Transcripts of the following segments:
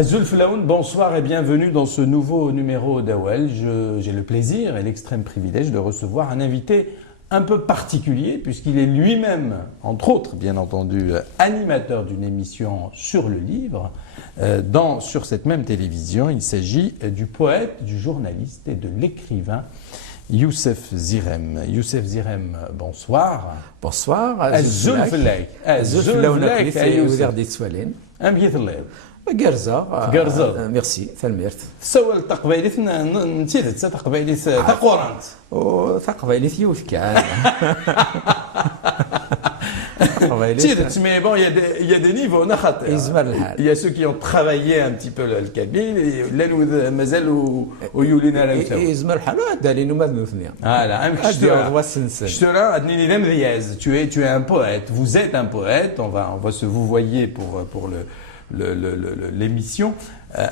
Azul Flaoun, bonsoir et bienvenue dans ce nouveau numéro d'Awel. J'ai le plaisir et l'extrême privilège de recevoir un invité un peu particulier puisqu'il est lui-même, entre autres bien entendu, animateur d'une émission sur le livre sur cette même télévision. Il s'agit du poète, du journaliste et de l'écrivain Youssef Zirem. Youssef Zirem, bonsoir. Bonsoir. Azul Flaoun. Azul Flaoun, قرزة ميرسي ثلميرت سوال تقبيليت نتيت تقبيليت تقورانت تقبيليت يوث كان mais bon, il y a des niveaux. Il y a ceux qui ont travaillé un petit peu le kabyle et là nous مازال ويولينا على مساو يزمر الحال دالين وما نوثنيا tu es un poète, vous êtes un poète, on va se vouvoyer pour l'émission.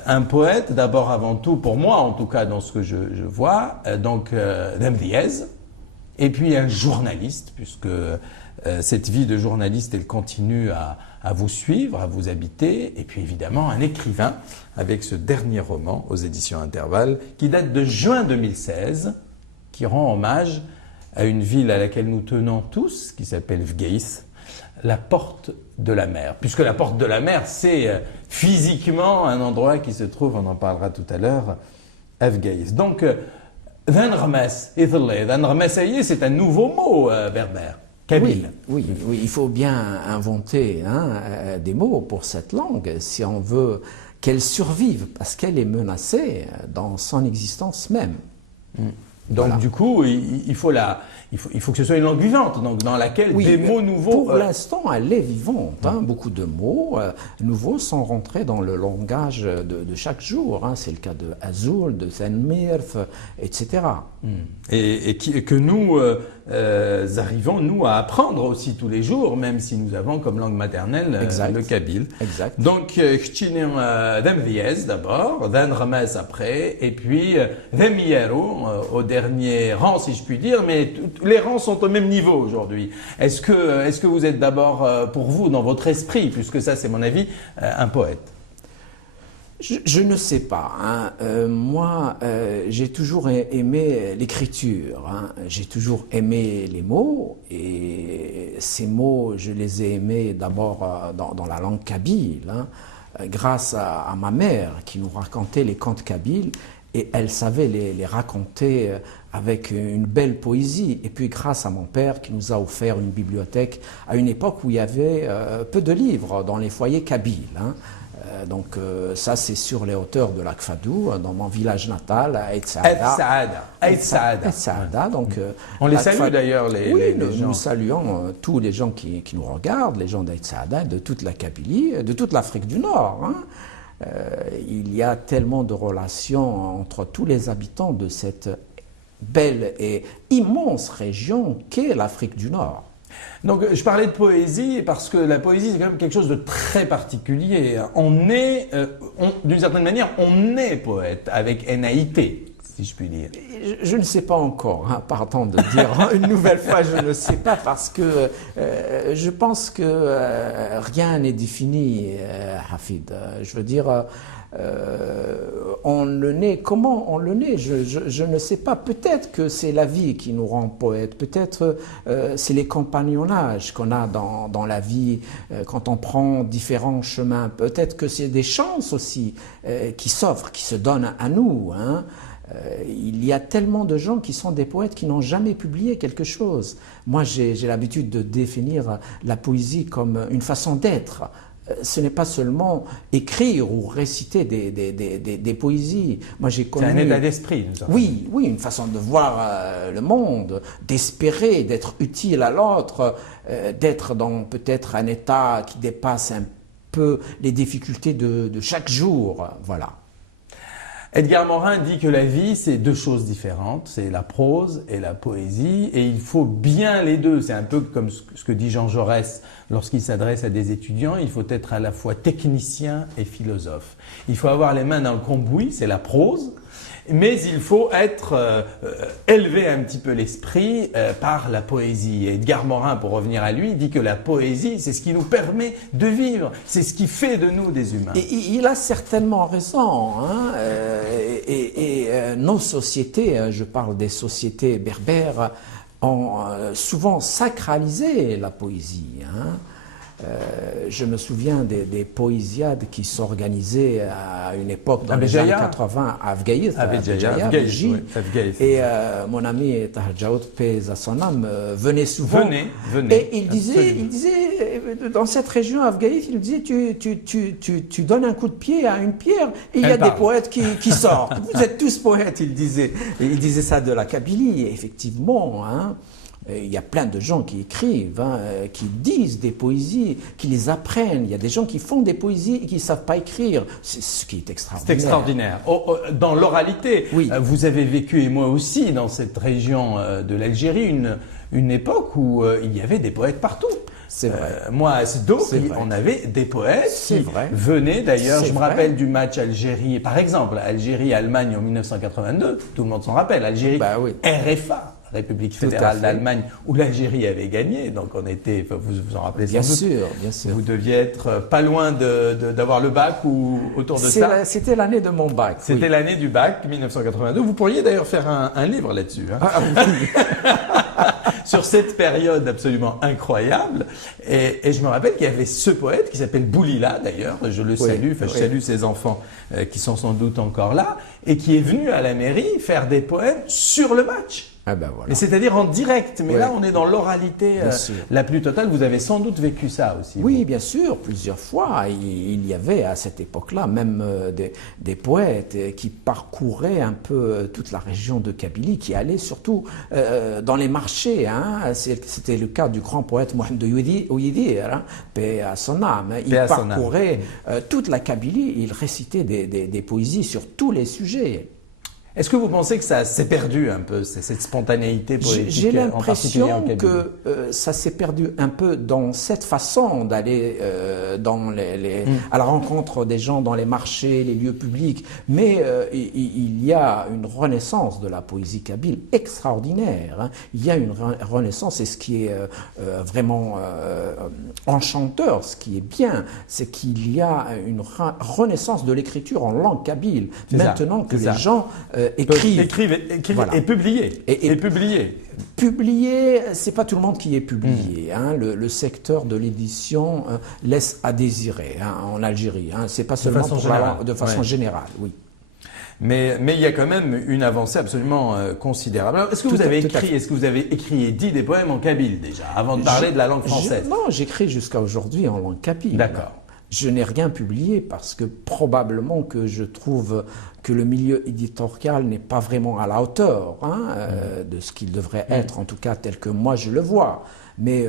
Un poète, d'abord avant tout, pour moi en tout cas dans ce que je vois, donc d'Amdiez, et puis un journaliste, puisque cette vie de journaliste elle continue à vous suivre, à vous habiter, et puis évidemment un écrivain avec ce dernier roman aux éditions Intervalle qui date de juin 2016, qui rend hommage à une ville à laquelle nous tenons tous, qui s'appelle Fgeïs, la porte de la mer, puisque la porte de la mer, c'est physiquement un endroit qui se trouve, on en parlera tout à l'heure, à Fgeïs. Donc, c'est un nouveau mot berbère, kabyle. Oui, il faut bien inventer des mots pour cette langue si on veut qu'elle survive, parce qu'elle est menacée dans son existence même. Donc voilà. Du coup, il faut que ce soit une langue vivante, donc dans laquelle des mots nouveaux... Pour l'instant, elle est vivante. Beaucoup de mots nouveaux sont rentrés dans le langage de chaque jour. C'est le cas de Azul, de Zenmirf, etc. Et que nous arrivons, nous, à apprendre aussi tous les jours, même si nous avons comme langue maternelle le kabyle. Exact. Donc, D'Amdiez d'abord, D'Anramas après, et puis D'Amiero au dernier rang, si je puis dire, mais les rangs sont au même niveau aujourd'hui. Est-ce que vous êtes d'abord, pour vous, dans votre esprit, puisque ça c'est mon avis, un poète? Je ne sais pas. Moi, j'ai toujours aimé l'écriture. J'ai toujours aimé les mots. Et ces mots, je les ai aimés d'abord dans la langue kabyle, grâce à ma mère qui nous racontait les contes kabyles. Et elle savait les raconter avec une belle poésie. Et puis grâce à mon père qui nous a offert une bibliothèque à une époque où il y avait peu de livres dans les foyers kabyles. Donc ça c'est sur les hauteurs de l'Akfadou, dans mon village natal, à Aït Saada. Donc, on les salue d'ailleurs les gens. Nous saluons tous les gens qui nous regardent, les gens d'Aït Saada, de toute la Kabylie, de toute l'Afrique du Nord. Il y a tellement de relations entre tous les habitants de cette belle et immense région qu'est l'Afrique du Nord. Donc je parlais de poésie parce que la poésie c'est quand même quelque chose de très particulier. On est, d'une certaine manière, on est poète avec NAIT, si je puis dire. Je ne sais pas encore, pardon de dire une nouvelle fois, je ne sais pas parce que je pense que rien n'est défini, Hafid. Je veux dire, on le naît, comment on le naît, je ne sais pas. Peut-être que c'est la vie qui nous rend poète, peut-être c'est les compagnonnages qu'on a dans la vie quand on prend différents chemins. Peut-être que c'est des chances aussi qui s'offrent, qui se donnent à nous. Il y a tellement de gens qui sont des poètes qui n'ont jamais publié quelque chose. Moi, j'ai l'habitude de définir la poésie comme une façon d'être. Ce n'est pas seulement écrire ou réciter des poésies. Moi, j'ai connu... C'est un état d'esprit. Oui, une façon de voir le monde, d'espérer, d'être utile à l'autre, d'être dans peut-être un état qui dépasse un peu les difficultés de chaque jour. Voilà. Edgar Morin dit que la vie, c'est deux choses différentes, c'est la prose et la poésie, et il faut bien les deux. C'est un peu comme ce que dit Jean Jaurès lorsqu'il s'adresse à des étudiants, il faut être à la fois technicien et philosophe. Il faut avoir les mains dans le cambouis, c'est la prose, Mais il faut être élever un petit peu l'esprit par la poésie. Et Edgar Morin, pour revenir à lui, dit que la poésie, c'est ce qui nous permet de vivre, c'est ce qui fait de nous des humains. Et il a certainement raison. Hein, nos sociétés, je parle des sociétés berbères, ont souvent sacralisé la poésie. Hein. Je me souviens des poésiades qui s'organisaient à une époque dans les années 80 à Afgaït, et mon ami Tahar Djaoud, paix à son âme, venait souvent. Venez. Et il disait, dans cette région Afgaït, il disait, tu donnes un coup de pied à une pierre, et il y a des poètes qui sortent. Vous êtes tous poètes, il disait. Et il disait ça de la Kabylie, et effectivement, hein. Il y a plein de gens qui écrivent, hein, qui disent des poésies, qui les apprennent. Il y a des gens qui font des poésies et qui ne savent pas écrire. C'est ce qui est extraordinaire. C'est extraordinaire. Dans l'oralité, oui. Vous avez vécu, et moi aussi, dans cette région de l'Algérie, une époque où il y avait des poètes partout. C'est vrai. Moi, à Sdo, on avait des poètes qui venaient. D'ailleurs, je me rappelle du match Algérie, par exemple, Algérie-Allemagne en 1982. Tout le monde s'en rappelle. Algérie, RFA. République fédérale d'Allemagne, où l'Algérie avait gagné, donc on était, vous en rappelez sans doute. Bien sûr. Vous deviez être pas loin d'avoir le bac ou autour de ça. C'était l'année de mon bac. C'était l'année du bac, 1982. Vous pourriez d'ailleurs faire un livre là-dessus. Hein. Sur cette période absolument incroyable. Et je me rappelle qu'il y avait ce poète qui s'appelle Boulila d'ailleurs, je le salue, je salue ses enfants qui sont sans doute encore là, et qui est venu à la mairie faire des poèmes sur le match. Ah ben voilà. C'est-à-dire en direct, mais là on est dans l'oralité la plus totale. Vous avez sans doute vécu ça aussi. Oui, bien sûr, plusieurs fois. Il y avait à cette époque-là même des poètes qui parcouraient un peu toute la région de Kabylie, qui allaient surtout dans les marchés. Hein. C'était le cas du grand poète Mohamed Ouyidir, hein, paix à son âme. Il parcourait toute la Kabylie, il récitait des poésies sur tous les sujets. Est-ce que vous pensez que ça s'est perdu un peu, cette spontanéité poétique? J'ai l'impression que ça s'est perdu un peu dans cette façon d'aller à la rencontre des gens dans les marchés, les lieux publics. Mais il y a une renaissance de la poésie kabyle extraordinaire. Hein. Il y a une renaissance, et ce qui est vraiment enchanteur, ce qui est bien, c'est qu'il y a une renaissance de l'écriture en langue kabyle. Maintenant que les gens écrivent voilà. Et publier. Et publier. Publier, c'est pas tout le monde qui est publié. Hein. Le secteur de l'édition laisse à désirer en Algérie. Hein. C'est pas seulement de façon générale, oui. Mais il y a quand même une avancée absolument considérable. Alors, est-ce que vous avez écrit et dit des poèmes en kabyle déjà, avant de parler de la langue française? Non, j'écris jusqu'à aujourd'hui en langue kabyle. D'accord. Je n'ai rien publié parce que probablement que je trouve que le milieu éditorial n'est pas vraiment à la hauteur de ce qu'il devrait être, en tout cas tel que moi je le vois. Mais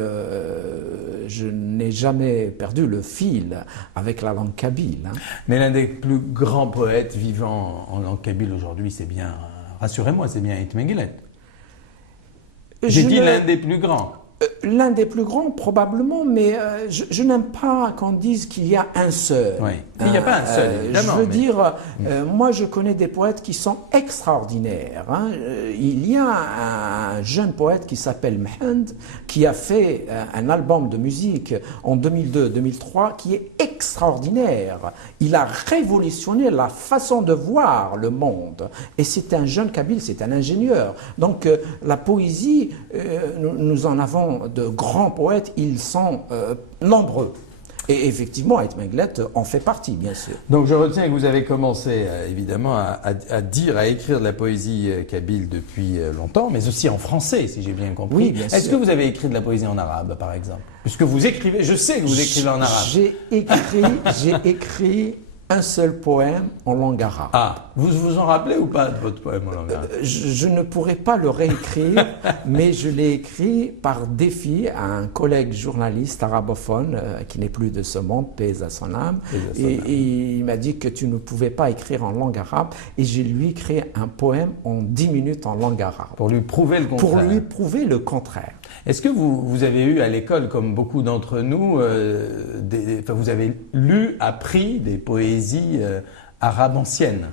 je n'ai jamais perdu le fil avec la langue kabyle. Hein. Mais l'un des plus grands poètes vivants en langue kabyle aujourd'hui, c'est bien, rassurez-moi, c'est bien Aït-Menguellet. J'ai dit l'un des plus grands. L'un des plus grands, probablement, mais je n'aime pas qu'on dise qu'il y a un seul. Oui. Il n'y a pas un seul, évidemment. Je veux dire, moi je connais des poètes qui sont extraordinaires. Hein. Il y a un jeune poète qui s'appelle Mehend, qui a fait un album de musique en 2002-2003 qui est extraordinaire. Il a révolutionné la façon de voir le monde. Et c'est un jeune kabyle, c'est un ingénieur. Donc la poésie, nous en avons de grands poètes, ils sont nombreux. Et effectivement, Aït-Menguellet en fait partie, bien sûr. Donc je retiens que vous avez commencé évidemment à écrire de la poésie kabyle depuis longtemps, mais aussi en français, si j'ai bien compris. Oui, bien sûr. Est-ce que vous avez écrit de la poésie en arabe, par exemple? Puisque vous écrivez, je sais que vous écrivez en arabe. J'ai écrit un seul poème en langue arabe. Ah, vous vous en rappelez ou pas de votre poème en langue arabe? Je ne pourrais pas le réécrire, mais je l'ai écrit par défi à un collègue journaliste arabophone qui n'est plus de ce monde, paix à son âme. Et il m'a dit que tu ne pouvais pas écrire en langue arabe, et j'ai lui écrit un poème en 10 minutes en langue arabe. Pour lui prouver le contraire. Pour lui prouver le contraire. Est-ce que vous avez eu à l'école, comme beaucoup d'entre nous, vous avez appris des poésies arabes anciennes?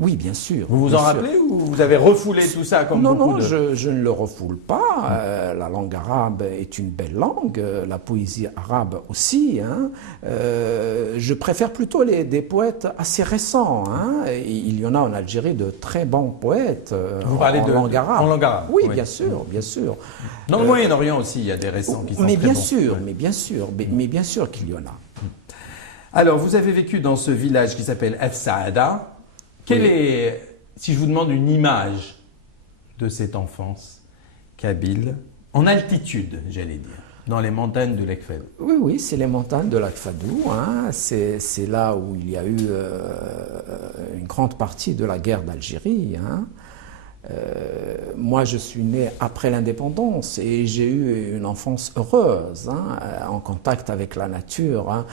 Oui, bien sûr. Vous vous bien en sûr. rappelez ou vous avez refoulé tout ça comme Non, beaucoup non, de... je ne le refoule pas. La langue arabe est une belle langue, la poésie arabe aussi. Hein. Je préfère plutôt des poètes assez récents. Hein. Il y en a en Algérie de très bons poètes Vous parlez en langue arabe. En langue arabe. Oui, bien sûr, bien sûr. Dans le Moyen-Orient aussi, il y a des récents qui sont Mais très bien bons. sûr, Ouais. mais bien sûr qu'il y en a. Alors, vous avez vécu dans ce village qui s'appelle El Saada. Quelle Oui. est, si je vous demande une image de cette enfance kabyle, en altitude, j'allais dire, dans les montagnes de l'Ekfel? Oui, oui, c'est les montagnes de l'Akfadou. Hein. C'est là où il y a eu une grande partie de la guerre d'Algérie. Hein. Moi, je suis né après l'indépendance et j'ai eu une enfance heureuse, hein, en contact avec la nature. Hein.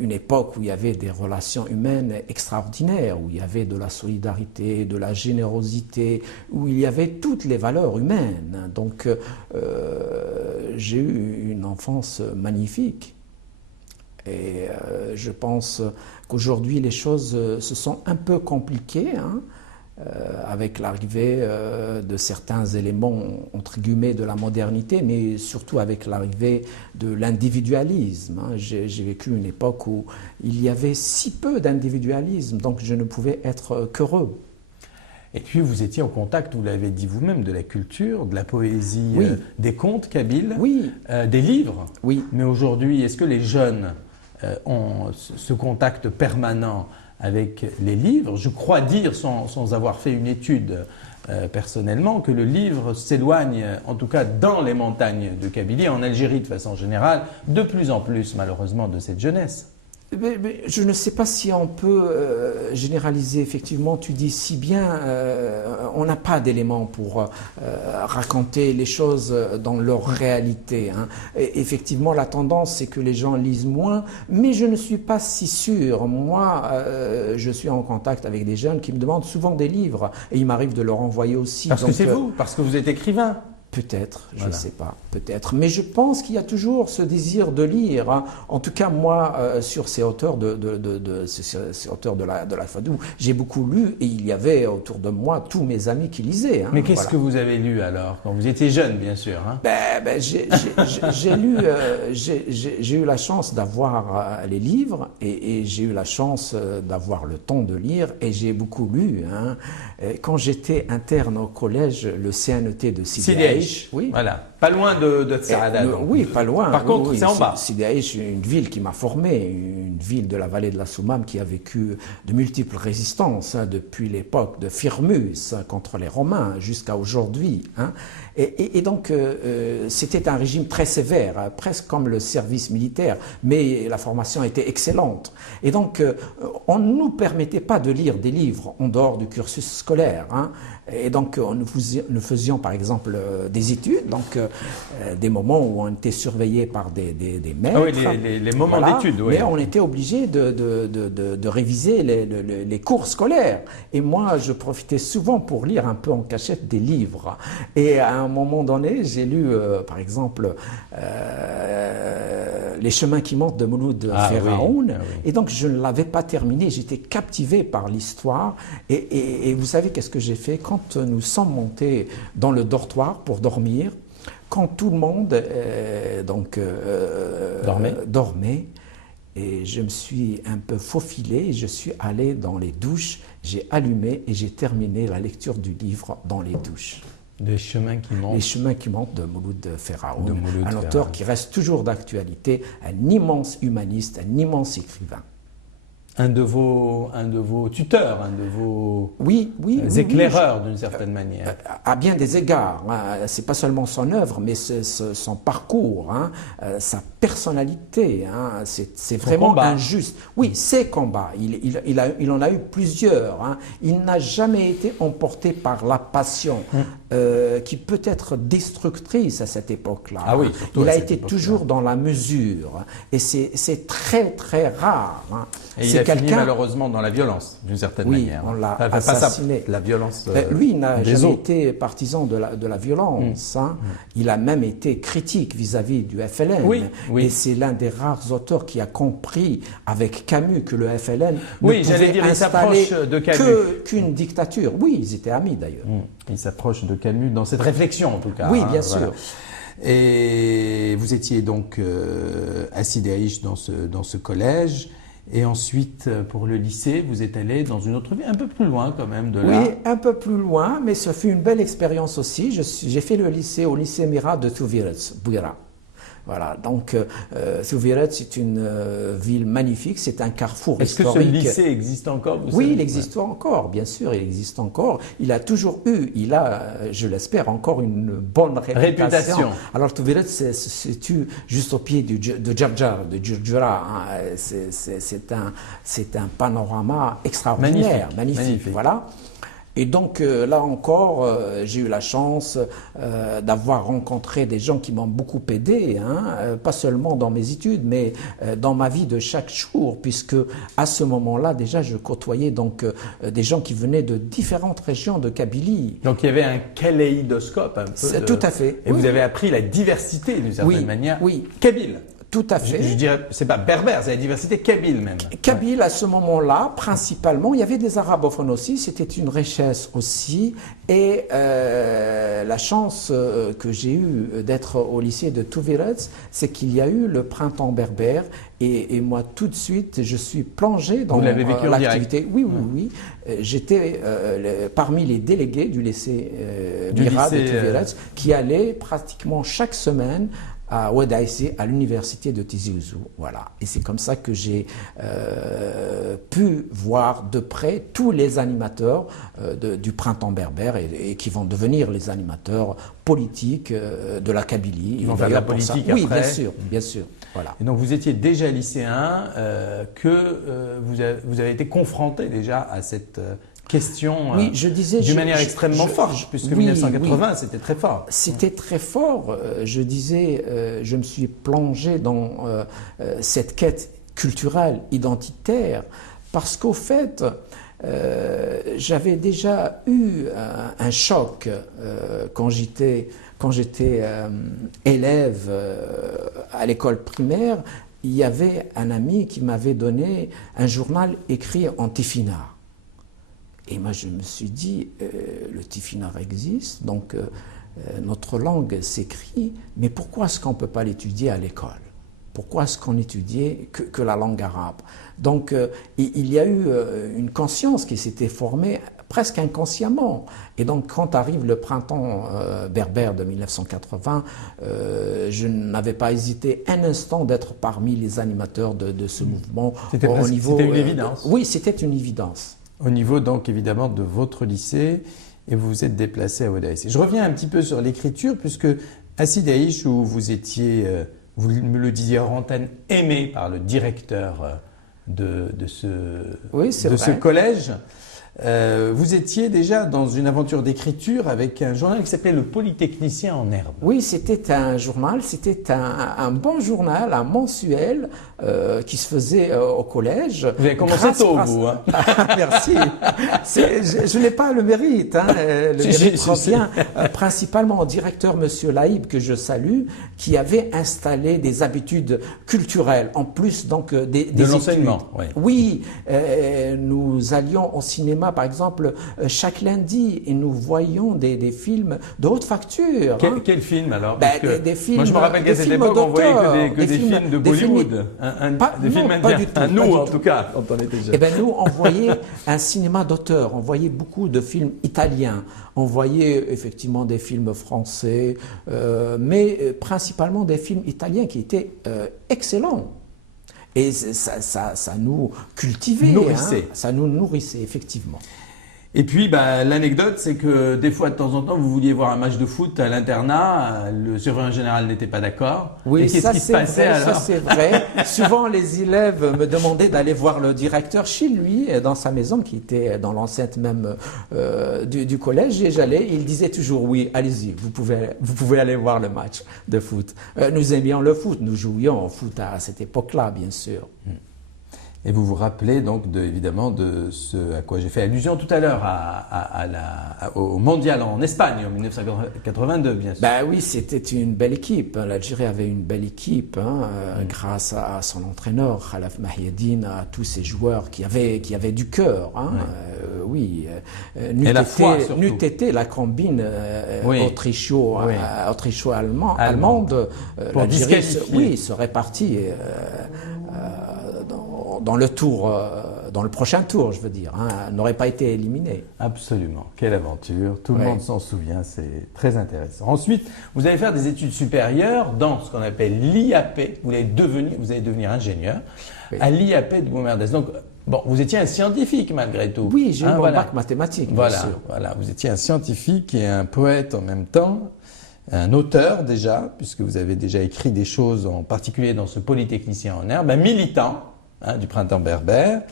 Une époque où il y avait des relations humaines extraordinaires, où il y avait de la solidarité, de la générosité, où il y avait toutes les valeurs humaines. Donc, j'ai eu une enfance magnifique. Et je pense qu'aujourd'hui, les choses se sont un peu compliquées, hein, avec l'arrivée de certains éléments, entre guillemets, de la modernité, mais surtout avec l'arrivée de l'individualisme. Hein. J'ai vécu une époque où il y avait si peu d'individualisme, donc je ne pouvais être qu'heureux. Et puis, vous étiez en contact, vous l'avez dit vous-même, de la culture, de la poésie, Oui. des contes kabyles, Oui, des livres. oui. Mais aujourd'hui, est-ce que les jeunes ont ce contact permanent avec les livres? Je crois dire, sans avoir fait une étude personnellement, que le livre s'éloigne, en tout cas dans les montagnes de Kabylie, en Algérie de façon générale, de plus en plus malheureusement de cette jeunesse. Mais je ne sais pas si on peut généraliser. Effectivement, tu dis si bien, on n'a pas d'éléments pour raconter les choses dans leur réalité. Hein. Et effectivement, la tendance, c'est que les gens lisent moins, mais je ne suis pas si sûr. Moi, je suis en contact avec des jeunes qui me demandent souvent des livres, et il m'arrive de leur envoyer aussi. Parce Donc, que c'est vous, parce que vous êtes écrivain. Peut-être, je ne Voilà. sais pas, peut-être. Mais je pense qu'il y a toujours ce désir de lire. Hein. En tout cas, moi, sur ces auteurs ces auteurs de la Fadou, j'ai beaucoup lu et il y avait autour de moi tous mes amis qui lisaient. Hein. Mais qu'est-ce Voilà. que vous avez lu alors, quand vous étiez jeune, bien sûr, hein? J'ai lu, j'ai eu la chance d'avoir les livres et j'ai eu la chance d'avoir le temps de lire et j'ai beaucoup lu. Hein. Quand j'étais interne au collège, le CNET de Sidi Aïch, oui. Voilà, pas loin de Saada. donc. Oui, pas loin. Par contre, oui, c'est en bas. Sidi Aïch, une ville qui m'a formé, une ville de la vallée de la Soumam qui a vécu de multiples résistances, hein, depuis l'époque de Firmus contre les Romains jusqu'à aujourd'hui. Hein. Et donc, c'était un régime très sévère, hein, presque comme le service militaire, mais la formation était excellente. Et donc, on ne nous permettait pas de lire des livres en dehors du cursus scolaire. Hein. Et donc, nous faisions par exemple des études, donc des moments où on était surveillé par des maîtres. Ah oui, les moments d'études, oui. Mais on était obligé de réviser les cours scolaires. Et moi, je profitais souvent pour lire un peu en cachette des livres. Et à un moment donné, j'ai lu, par exemple, Les chemins qui montent de Mouloud Pharaon. Oui. Ah oui. Et donc, je ne l'avais pas terminé. J'étais captivé par l'histoire. Et vous savez qu'est-ce que j'ai fait? Quand nous sommes montés dans le dortoir pour dormir, quand tout le monde dormait, et je me suis un peu faufilé, je suis allé dans les douches, j'ai allumé et j'ai terminé la lecture du livre dans les douches. Les chemins qui montent. Les chemins qui montent de Mouloud Pharaon, De Mouloud un Pharaon. auteur qui reste toujours d'actualité, un immense humaniste, un immense écrivain. Un de vos tuteurs, un de vos Oui, éclaireurs d'une certaine manière. À bien des égards, hein. C'est pas seulement son œuvre, mais son parcours, hein, sa personnalité, hein. C'est vraiment combat. injuste. Oui, ses combats, il en a eu plusieurs. Hein. Il n'a jamais été emporté par la passion, qui peut être destructrice à cette époque-là. Ah oui, hein. surtout Il à a cette été époque-là. toujours dans la mesure, et c'est très très rare. Hein. Et il C'est a fini quelqu'un- malheureusement dans la violence, d'une certaine Oui, manière. on l'a Enfin, pas ça, assassiné. la violence Lui, il n'a des jamais autres. été partisan de la violence. Hein. Il a même été critique vis-à-vis du FLN. Oui, Oui. Et c'est l'un des rares auteurs qui a compris avec Camus que le FLN Oui, ne j'allais pouvait dire, il installer s'approche de Camus. qu'une dictature. Oui, ils étaient amis d'ailleurs. Il s'approche de Camus dans cette réflexion, en tout cas. Oui, hein, bien voilà. sûr. Et vous étiez donc à Sidi Aïch dans ce collège. Et ensuite, pour le lycée, vous êtes allé dans une autre ville, un peu plus loin quand même de là. Oui, un peu plus loin, mais ce fut une belle expérience aussi. J'ai fait le lycée au lycée Mira de Touvirets, Bouira. Voilà, donc Touvirets, c'est une ville magnifique, c'est un carrefour Est-ce historique. que ce lycée existe encore Oui, il existe encore, bien sûr, il existe encore. Il a toujours eu, il a, je l'espère, encore une bonne réputation. Alors Touvirets se situe juste au pied de Djardjar, de Djurdjura. Hein. C'est un panorama extraordinaire, magnifique. Voilà. Et donc là encore, j'ai eu la chance d'avoir rencontré des gens qui m'ont beaucoup aidé, hein, pas seulement dans mes études, mais dans ma vie de chaque jour, puisque à ce moment-là, déjà, je côtoyais donc des gens qui venaient de différentes régions de Kabylie. Donc il y avait un kaléidoscope un peu. Tout à fait. Et vous avez appris la diversité d'une certaine manière. Oui. Kabyle. Tout à fait. Je dirais, c'est pas berbère, c'est la diversité kabyle même. Kabyle, à ce moment-là, principalement, il y avait des arabophones aussi, c'était une richesse aussi. Et la chance que j'ai eue d'être au lycée de Touvirets, c'est qu'il y a eu le printemps berbère. Et moi, tout de suite, je suis plongé dans l'activité. Oui, oui, oui. J'étais parmi les délégués du lycée Mira de Touvirets qui allaient pratiquement chaque semaine à Oued-Aïssé, à l'université de Tizi Ouzou. Voilà. Et c'est comme ça que j'ai pu voir de près tous les animateurs du printemps berbère et qui vont devenir les animateurs politiques de la Kabylie. Ils vont faire de la politique après. Oui, bien sûr, bien sûr. Voilà. Et donc vous étiez déjà lycéen, vous avez été confronté déjà à cette question oui, je disais, d'une manière extrêmement forte, puisque 1980, c'était très fort. C'était très fort. Je disais, je me suis plongé dans cette quête culturelle, identitaire, parce qu'au fait, j'avais déjà eu un choc quand j'étais élève à l'école primaire. Il y avait un ami qui m'avait donné un journal écrit en tifinagh. Et moi, je me suis dit, le tifinagh existe, donc notre langue s'écrit, mais pourquoi est-ce qu'on ne peut pas l'étudier à l'école? Pourquoi est-ce qu'on étudiait que la langue arabe? Donc, il y a eu une conscience qui s'était formée presque inconsciemment. Et donc, quand arrive le printemps berbère de 1980, je n'avais pas hésité un instant d'être parmi les animateurs de ce mouvement. C'était une évidence. Oui, c'était une évidence. Au niveau donc évidemment de votre lycée, et vous vous êtes déplacé à Oued-Aïssé. Je reviens un petit peu sur l'écriture, puisque à Sidi Aïch, où vous étiez, vous me le disiez en antenne, aimé par le directeur de ce collège, vous étiez déjà dans une aventure d'écriture avec un journal qui s'appelait Le Polytechnicien en herbe. Oui, c'était un journal, c'était un bon journal, un mensuel qui se faisait au collège. Vous avez commencé tôt, vous. Hein. Merci. Je n'ai pas le mérite. Hein. Le mérite revient principalement au directeur, M. Laïb, que je salue, qui avait installé des habitudes culturelles, en plus donc des l'enseignement. Oui, nous allions au cinéma, par exemple, chaque lundi, et nous voyions des films de haute facture. Quel film alors? Des films. Moi, je me rappelle qu'à cette époque, on voyait que des films de Bollywood. Des films indiens. Nous, en tout cas, quand on était jeunes. Eh bien, nous, on voyait un cinéma d'auteur. On voyait beaucoup de films italiens. On voyait effectivement des films français, mais principalement des films italiens qui étaient excellents. Et ça nous cultivait, nourrissait. Hein, ça nous nourrissait, effectivement. Et puis, l'anecdote, c'est que des fois, de temps en temps, vous vouliez voir un match de foot à l'internat, le surveillant général n'était pas d'accord. Oui, et qu'est-ce qui se passait alors? Ça, c'est vrai. Souvent, les élèves me demandaient d'aller voir le directeur chez lui, dans sa maison, qui était dans l'enceinte même du collège, et j'allais. Il disait toujours, oui, allez-y, vous pouvez aller voir le match de foot. Nous aimions le foot, nous jouions au foot à cette époque-là, bien sûr. Et vous vous rappelez donc évidemment de ce à quoi j'ai fait allusion tout à l'heure, au mondial en Espagne en 1982, bien sûr. Ben oui, c'était une belle équipe. L'Algérie avait une belle équipe, grâce à son entraîneur, Khalaf Mahiedine, à tous ses joueurs qui avaient du cœur. Oui, et la foi, surtout. N'eût été la combine autricho-allemande, l'Algérie serait partie dans le prochain tour, je veux dire, n'aurait pas été éliminé. Absolument, quelle aventure, tout le monde s'en souvient, c'est très intéressant. Ensuite, vous allez faire des études supérieures dans ce qu'on appelle l'IAP, vous allez devenir ingénieur à l'IAP de Boumerdès. Donc, bon, vous étiez un scientifique malgré tout. Oui, j'ai eu mon bac mathématique, bien sûr. Voilà, vous étiez un scientifique et un poète en même temps. Un auteur déjà, puisque vous avez déjà écrit des choses, en particulier dans ce Polytechnicien en herbe, un militant du printemps berbère.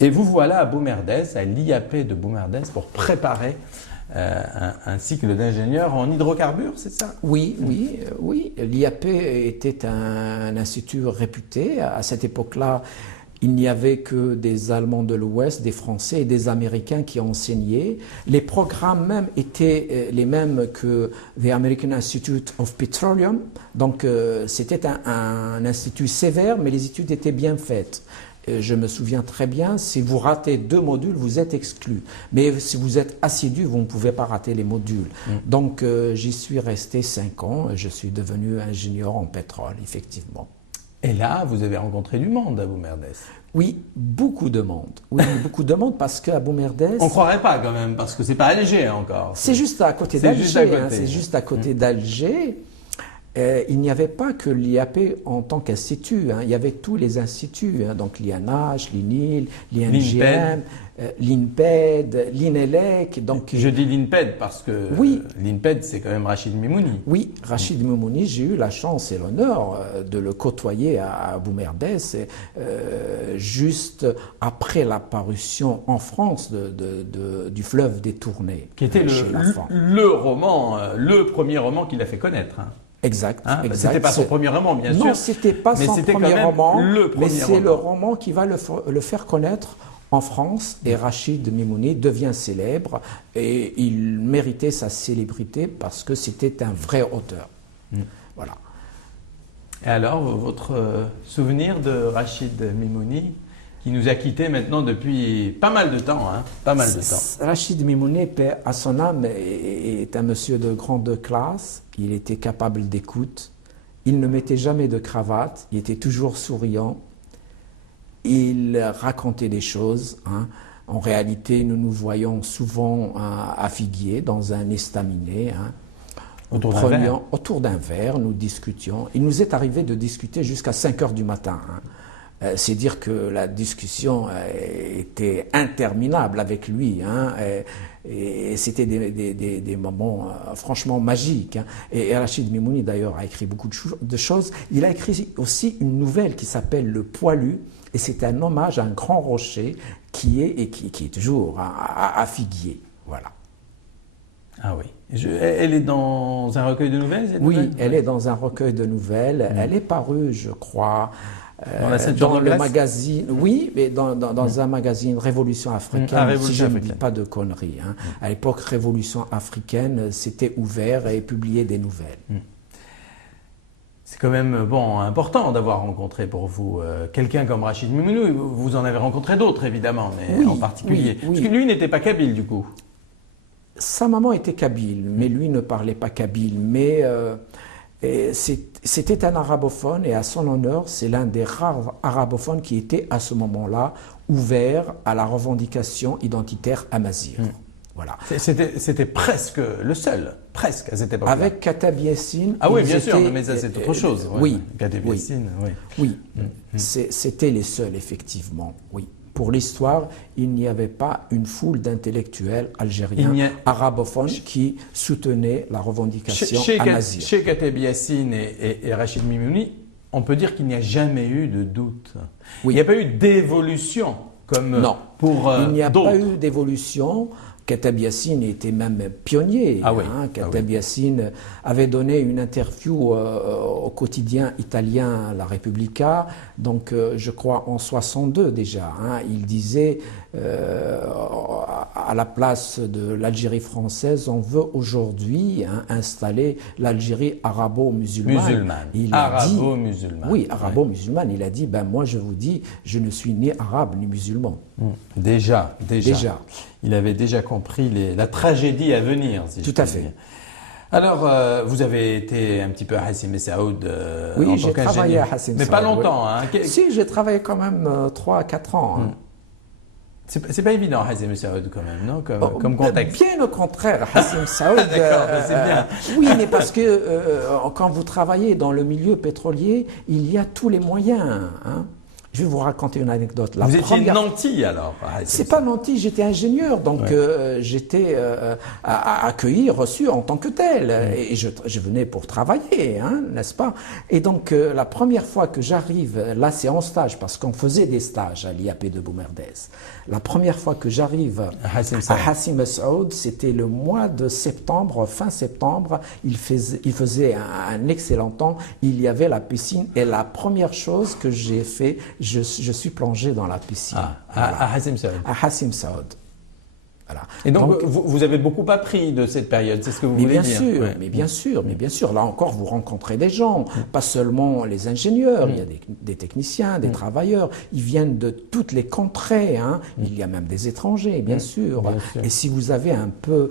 Et vous voilà à Boumerdès, à l'IAP de Boumerdès, pour préparer un cycle d'ingénieur en hydrocarbures, c'est ça? Oui. L'IAP était un institut réputé. À cette époque-là, il n'y avait que des Allemands de l'Ouest, des Français et des Américains qui enseignaient. Les programmes même étaient les mêmes que the American Institute of Petroleum. Donc c'était un institut sévère, mais les études étaient bien faites. Je me souviens très bien, si vous ratez 2 modules, vous êtes exclu. Mais si vous êtes assidu, vous ne pouvez pas rater les modules. Donc j'y suis resté 5 ans et je suis devenu ingénieur en pétrole, effectivement. Et là, vous avez rencontré du monde à Boumerdès. Oui, beaucoup de monde. Oui, beaucoup de monde parce qu'à Boumerdès... On ne croirait pas quand même, parce que c'est pas Alger encore. C'est juste à côté d'Alger. C'est juste à côté d'Alger. Il n'y avait pas que l'IAP en tant qu'institut. Il y avait tous les instituts. Donc l'INH, l'INIL, l'INGM, l'INPED, l'INELEC. Donc, je dis l'INPED parce que l'INPED, c'est quand même Rachid Mimouni. Oui, Rachid Mimouni, j'ai eu la chance et l'honneur de le côtoyer à Boumerdès juste après la parution en France du Fleuve détourné. Qui était le premier roman qu'il a fait connaître. Exact. C'était pas son premier roman, bien sûr. Non, c'était pas son premier roman, mais c'est le roman qui va le faire connaître en France. Et Rachid Mimouni devient célèbre et il méritait sa célébrité parce que c'était un vrai auteur. Voilà. Et alors, votre souvenir de Rachid Mimouni, qui nous a quittés maintenant depuis pas mal de temps, Rachid Mimouni, paix à son âme, est un monsieur de grande classe. Il était capable d'écoute. Il ne mettait jamais de cravate. Il était toujours souriant. Il racontait des choses. En réalité, nous nous voyons souvent à Figuier, dans un estaminet. Autour d'un verre, nous discutions. Il nous est arrivé de discuter jusqu'à 5 heures du matin. C'est dire que la discussion était interminable avec lui. Et c'était des moments franchement magiques. Et Rachid Mimouni, d'ailleurs, a écrit beaucoup de choses. Il a écrit aussi une nouvelle qui s'appelle Le Poilu. Et c'est un hommage à un grand rocher qui est toujours à Figuier. Voilà. Ah oui. Elle est dans un recueil de nouvelles, cette nouvelle ? Elle est dans un recueil de nouvelles. Elle est parue, je crois, dans le magazine, mais dans un magazine Révolution africaine, si je ne dis pas de conneries. À l'époque, Révolution africaine, c'était ouvert et publiait des nouvelles. C'est quand même important d'avoir rencontré pour vous quelqu'un comme Rachid Mimouni. Vous en avez rencontré d'autres, évidemment, mais en particulier. Parce que lui n'était pas kabyle, du coup. Sa maman était kabyle, mais lui ne parlait pas kabyle. Mais c'était un arabophone et à son honneur, c'est l'un des rares arabophones qui était à ce moment-là ouvert à la revendication identitaire amazigh. Voilà. C'était presque le seul, presque à cette époque-là. Avec Kateb Yassine. Ah oui, bien sûr, mais ça c'est autre chose. Kateb Yassine, c'était les seuls, effectivement, Pour l'histoire, il n'y avait pas une foule d'intellectuels algériens arabophones qui soutenaient la revendication amazigh. Chez Kateb Yassine et Rachid Mimouni, on peut dire qu'il n'y a jamais eu de doute. Il n'y a pas eu d'évolution comme pour d'autres. Il n'y a pas eu d'évolution. Kattab Yassine était même pionnier. Ah oui. Kattab Yassine avait donné une interview au quotidien italien La Repubblica, donc je crois en 62 déjà. Il disait à la place de l'Algérie française, on veut aujourd'hui installer l'Algérie arabo-musulmane. Arabo-musulmane. Oui, arabo-musulmane. Il a dit, moi je vous dis, je ne suis ni arabe ni musulman. Déjà. Il avait déjà compris la tragédie à venir, si Tout je à puis fait. dire. Alors, vous avez été un petit peu à Hassim Messaoud oui, en tant j'ai travaillé qu'ingénieur. à Hassim Mais Saoud, pas longtemps. Oui. Si, j'ai travaillé quand même 3 à 4 ans. C'est pas évident, Hassim Messaoud, quand même, non, comme contexte. Bien au contraire, Hassim Saoud. D'accord, c'est bien. Oui, mais parce que quand vous travaillez dans le milieu pétrolier, il y a tous les moyens. Je vais vous raconter une anecdote. Vous étiez nanti alors? C'est pas nanti, j'étais ingénieur, donc j'étais accueilli, reçu en tant que tel. Et je venais pour travailler, n'est-ce pas? Et donc la première fois que j'arrive, là c'est en stage, parce qu'on faisait des stages à l'IAP de Boumerdès. La première fois que j'arrive à Hassim Messaoud, c'était le mois de septembre, fin septembre. Il faisait un excellent temps, il y avait la piscine, et la première chose que j'ai fait, je suis plongé dans la piscine. À Hassim Saoud. À Hassim Saoud. Voilà. Et donc vous avez beaucoup appris de cette période, c'est ce que vous voulez dire? Mais bien sûr. Là encore, vous rencontrez des gens, pas seulement les ingénieurs, il y a des techniciens, des travailleurs, ils viennent de toutes les contrées, il y a même des étrangers, bien sûr. Et si vous avez un peu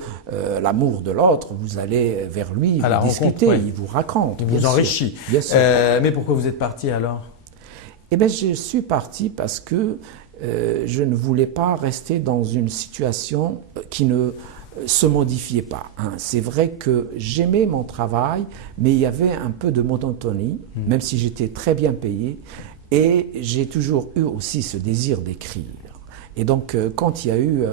l'amour de l'autre, vous allez vers lui, vous discutez, il vous raconte. Il vous enrichit. Bien sûr. Mais pourquoi vous êtes parti alors? Eh bien, je suis parti parce que je ne voulais pas rester dans une situation qui ne se modifiait pas. C'est vrai que j'aimais mon travail, mais il y avait un peu de monotonie, même si j'étais très bien payé, et j'ai toujours eu aussi ce désir d'écrire. Et donc, quand il y a eu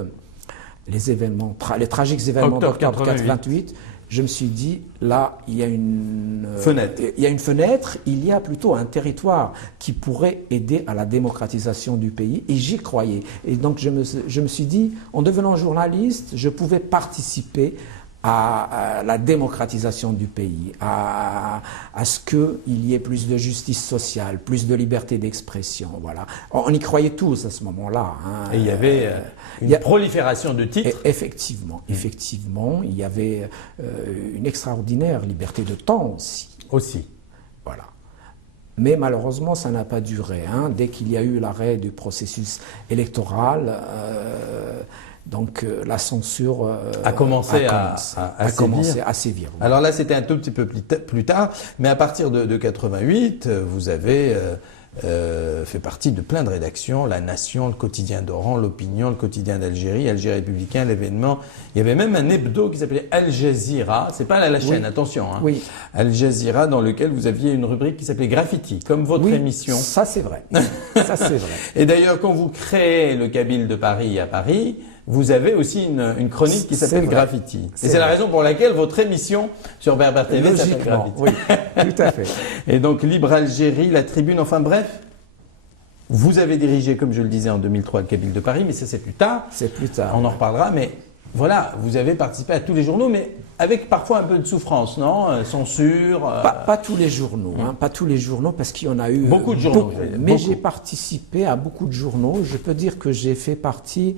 les tragiques événements d'octobre 1988, je me suis dit, là, il y a une fenêtre. Il y a plutôt un territoire qui pourrait aider à la démocratisation du pays, et j'y croyais. Et donc, je me suis dit, en devenant journaliste, je pouvais participer à la démocratisation du pays, à ce qu'il y ait plus de justice sociale, plus de liberté d'expression. Voilà. On y croyait tous à ce moment-là. Et il y avait une prolifération de titres. Effectivement, il y avait une extraordinaire liberté de temps aussi. Voilà. Mais malheureusement, ça n'a pas duré. Dès qu'il y a eu l'arrêt du processus électoral, donc la censure a commencé à sévir. Alors là, c'était un tout petit peu plus tard, mais à partir de 88, vous avez fait partie de plein de rédactions, La Nation, Le Quotidien d'Oran, L'Opinion, Le Quotidien d'Algérie, Algérie Républicain, L'Événement. Il y avait même un hebdo qui s'appelait Al Jazeera, c'est pas la chaîne, attention. Oui. Al Jazeera, dans lequel vous aviez une rubrique qui s'appelait Graffiti, comme votre émission. Ça c'est vrai. Et d'ailleurs, quand vous créez le Kabyle de Paris à Paris, vous avez aussi une chronique qui s'appelle Graffiti. Et c'est la raison pour laquelle votre émission sur Berber TV s'appelle Graffiti. Oui, tout à fait. Et donc Libre Algérie, La Tribune, enfin bref, vous avez dirigé, comme je le disais, en 2003 le Kabyle de Paris, mais ça c'est plus tard. C'est plus tard. On en reparlera, mais voilà, vous avez participé à tous les journaux, mais avec parfois un peu de souffrance, non? Censure. Pas tous les journaux, pas tous les journaux, parce qu'il y en a eu beaucoup de journaux. Mais j'ai participé à beaucoup de journaux. Je peux dire que j'ai fait partie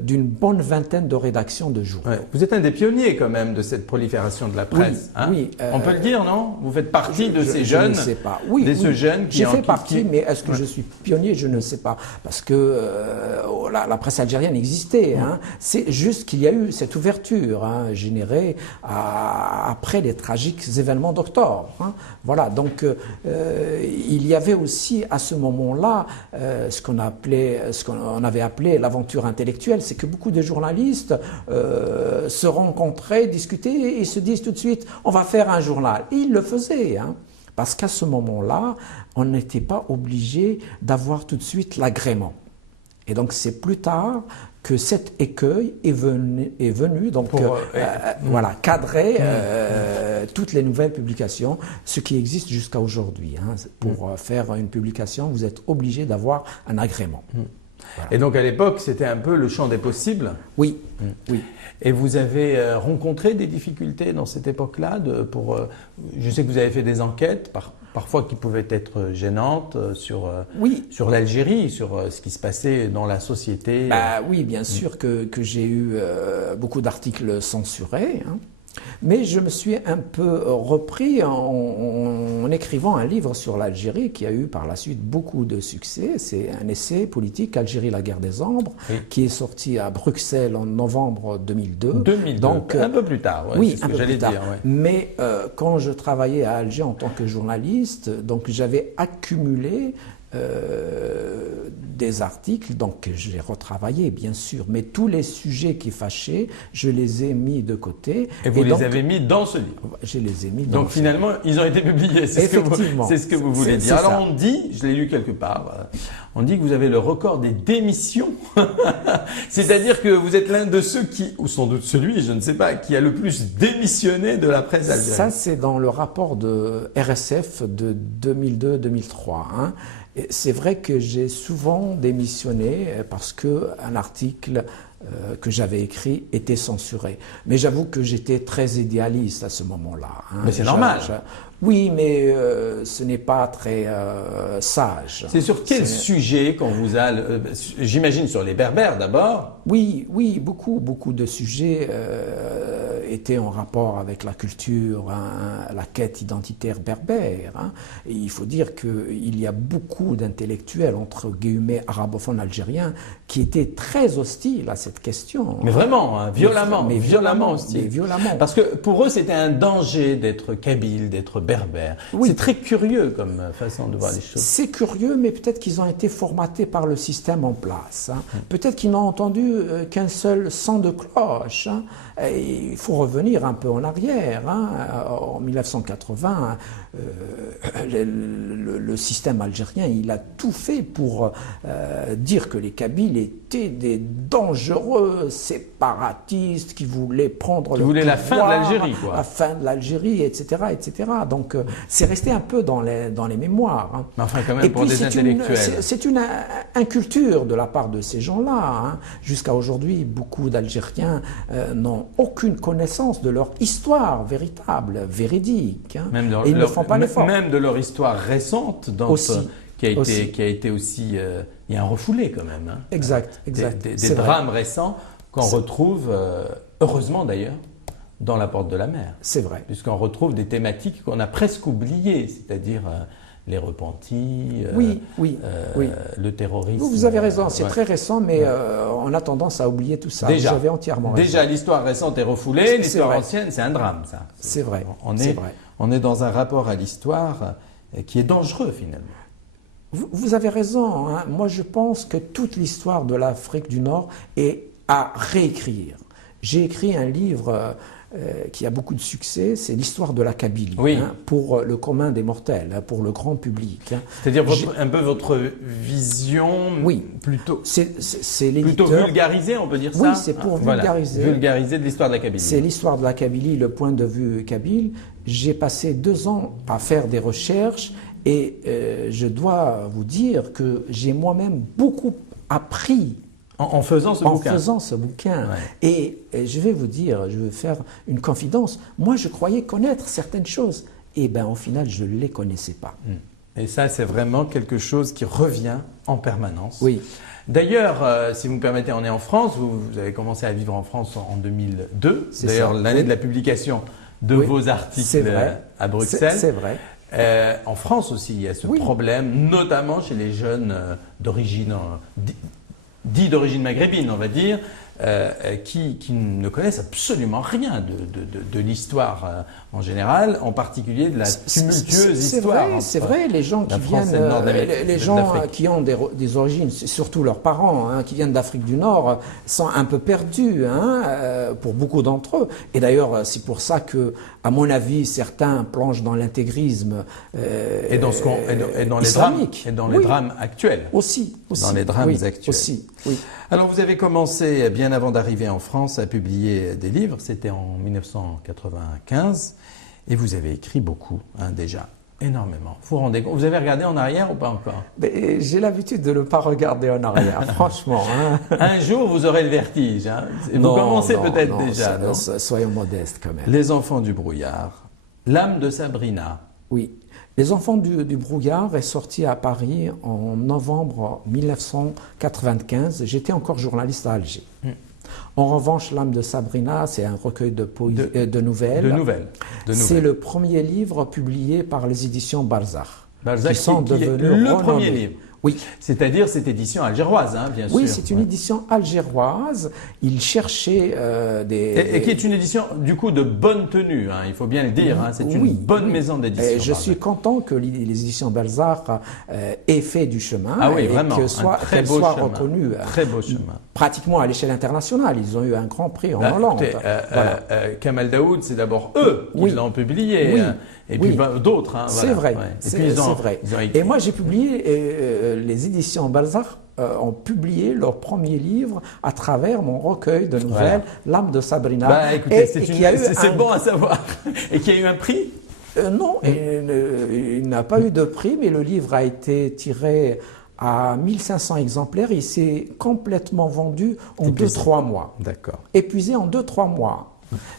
d'une bonne vingtaine de rédactions de journaux. Ouais. Vous êtes un des pionniers quand même de cette prolifération de la presse. Oui. On peut le dire, non? Vous faites partie de ces jeunes. Je ne sais pas. Oui. Ces jeunes qui j'ai fait partie, mais est-ce que je suis pionnier? Je ne sais pas, parce que la presse algérienne existait. C'est juste qu'il y a eu cette ouverture. Générée après les tragiques événements d'octobre. Voilà, donc il y avait aussi à ce moment-là ce qu'on avait appelé l'aventure intellectuelle, c'est que beaucoup de journalistes se rencontraient, discutaient et se disent tout de suite on va faire un journal. Et ils le faisaient, parce qu'à ce moment-là, on n'était pas obligé d'avoir tout de suite l'agrément. Et donc c'est plus tard que cet écueil est venu donc cadrer toutes les nouvelles publications, ce qui existe jusqu'à aujourd'hui. Pour faire une publication, vous êtes obligé d'avoir un agrément. Et donc à l'époque, c'était un peu le champ des possibles. Oui, oui. Et vous avez rencontré des difficultés dans cette époque-là je sais que vous avez fait des enquêtes, parfois qui pouvaient être gênantes, sur l'Algérie, sur ce qui se passait dans la société. Oui, bien sûr que j'ai eu beaucoup d'articles censurés, hein. Mais je me suis un peu repris en écrivant un livre sur l'Algérie qui a eu par la suite beaucoup de succès. C'est un essai politique, Algérie, la guerre des ombres, qui est sorti à Bruxelles en novembre 2002. 2002, donc, un peu plus tard, oui, c'est ce que j'allais dire. Ouais. Mais quand je travaillais à Alger en tant que journaliste, donc j'avais accumulé des articles, donc j'ai retravaillé bien sûr, mais tous les sujets qui fâchaient, je les ai mis de côté. Et vous les avez mis dans ce livre. Je les ai mis dans donc finalement, ils ont été publiés, c'est ce que vous voulez dire. Alors on dit, je l'ai lu quelque part, on dit que vous avez le record des démissions, c'est-à-dire que vous êtes l'un de ceux qui, ou sans doute celui, je ne sais pas, qui a le plus démissionné de la presse algérienne. Ça c'est dans le rapport de RSF de 2002-2003, hein. C'est vrai que j'ai souvent démissionné parce qu'un article que j'avais écrit était censuré. Mais j'avoue que j'étais très idéaliste à ce moment-là, hein. Mais c'est normal. Oui, mais ce n'est pas très sage. C'est sur quel sujet qu'on vous a... J'imagine sur les Berbères d'abord. Oui, beaucoup de sujets étaient en rapport avec la culture, hein, la quête identitaire berbère, hein. Et il faut dire qu'il y a beaucoup d'intellectuels, entre guillemets, arabophones algériens, qui étaient très hostiles à cette question. Mais vraiment, hein, violemment. Mais violemment hostiles. Parce que pour eux, c'était un danger d'être kabyle, d'être berbère. Oui. C'est très curieux comme façon de voir les choses. C'est curieux, mais peut-être qu'ils ont été formatés par le système en place, hein. Peut-être qu'ils n'ont entendu qu'un seul son de cloche, hein. Et il faut revenir un peu en arrière, hein. En 1980, le système algérien, il a tout fait pour dire que les Kabyles étaient des dangereux séparatistes qui voulaient prendre le pouvoir, la fin de l'Algérie, quoi. La fin de l'Algérie, etc., etc. Donc c'est resté un peu dans les mémoires, hein. Mais enfin, quand même, pour des intellectuels. C'est une inculture de la part de ces gens-là, hein. Jusqu'à aujourd'hui, beaucoup d'Algériens n'ont aucune connaissance de leur histoire véritable, véridique, hein. Et ils ne font pas l'effort. Même de leur histoire récente, qui a été aussi... il y a un refoulé quand même, hein. Exact. Des drames récents qu'on retrouve, heureusement d'ailleurs, dans la Porte de la Mer. C'est vrai. Puisqu'on retrouve des thématiques qu'on a presque oubliées, c'est-à-dire les repentis, le terrorisme. Vous avez raison, c'est très récent, mais on a tendance à oublier tout ça. J'avais entièrement raison. Déjà, l'histoire récente est refoulée, l'histoire ancienne, c'est un drame, ça. C'est vrai. On est dans un rapport à l'histoire qui est dangereux, finalement. Vous avez raison, hein. Moi, je pense que toute l'histoire de l'Afrique du Nord est à réécrire. J'ai écrit un livre qui a beaucoup de succès, c'est l'histoire de la Kabylie, hein, pour le commun des mortels, hein, pour le grand public, hein. C'est-à-dire un peu votre vision, plutôt vulgarisée, on peut dire ça. Oui, c'est pour vulgariser. Vulgariser de l'histoire de la Kabylie. C'est l'histoire de la Kabylie, le point de vue kabyle. J'ai passé 2 ans à faire des recherches et je dois vous dire que j'ai moi-même beaucoup appris en faisant ce bouquin. Ouais. Et je vais vous dire, je vais faire une confidence. Moi, je croyais connaître certaines choses. Et bien, au final, je ne les connaissais pas. Et ça, c'est vraiment quelque chose qui revient en permanence. Oui. D'ailleurs, si vous me permettez, on est en France. Vous avez commencé à vivre en France en 2002. C'est d'ailleurs, ça. l'année de la publication de vos articles à Bruxelles. C'est vrai. En France aussi, il y a ce problème, notamment chez les jeunes d'origine... dits d'origine maghrébine, on va dire, qui ne connaissent absolument rien de l'histoire en général, en particulier de la tumultueuse histoire. C'est vrai, les gens qui viennent, les gens qui ont des origines, surtout leurs parents, hein, qui viennent d'Afrique du Nord, sont un peu perdus, hein, pour beaucoup d'entre eux. Et d'ailleurs, c'est pour ça que, à mon avis, certains plongent dans l'intégrisme et dans islamique. Les drames actuels. Aussi. Dans les drames actuels. Aussi, oui. Alors, vous avez commencé, bien avant d'arriver en France, à publier des livres. C'était en 1995. Et vous avez écrit beaucoup, hein, déjà. Énormément. Vous vous rendez compte? Vous avez regardé en arrière ou pas encore? J'ai l'habitude de ne pas regarder en arrière, franchement. Hein. Un jour, vous aurez le vertige. Hein. Vous commencez peut-être déjà. Non, soyons modestes quand même. Les enfants du brouillard. L'âme de Sabrina. Oui. Les enfants du brouillard est sorti à Paris en novembre 1995. J'étais encore journaliste à Alger. En revanche, l'âme de Sabrina, c'est un recueil de nouvelles. De nouvelles. C'est le premier livre publié par les éditions Balzac. Balzac, qui sont devenus le premier livre. Oui. C'est-à-dire cette édition algéroise, hein, bien sûr. Oui, c'est une édition algéroise. Il cherchait des... Et qui est une édition, du coup, de bonne tenue, hein, il faut bien le dire. Hein, c'est une bonne maison d'édition. Je suis content que les éditions Balzac aient fait du chemin. Ah oui, vraiment, qu'elles soient reconnues. Très beau chemin. Pratiquement à l'échelle internationale. Ils ont eu un grand prix en Hollande. Écoutez, Kamal Daoud, c'est d'abord eux qui l'ont publié. Oui. Et puis d'autres. Hein, c'est vrai. Ouais. C'est vrai. Et moi, j'ai publié, les éditions Balzac ont publié leur premier livre à travers mon recueil de nouvelles, L'âme de Sabrina. Écoutez, c'est bon à savoir. Et qui a eu un prix? Non, il n'a pas eu de prix, mais le livre a été tiré à 1500 exemplaires. Il s'est complètement vendu en 2-3 mois. D'accord. Épuisé en 2-3 mois.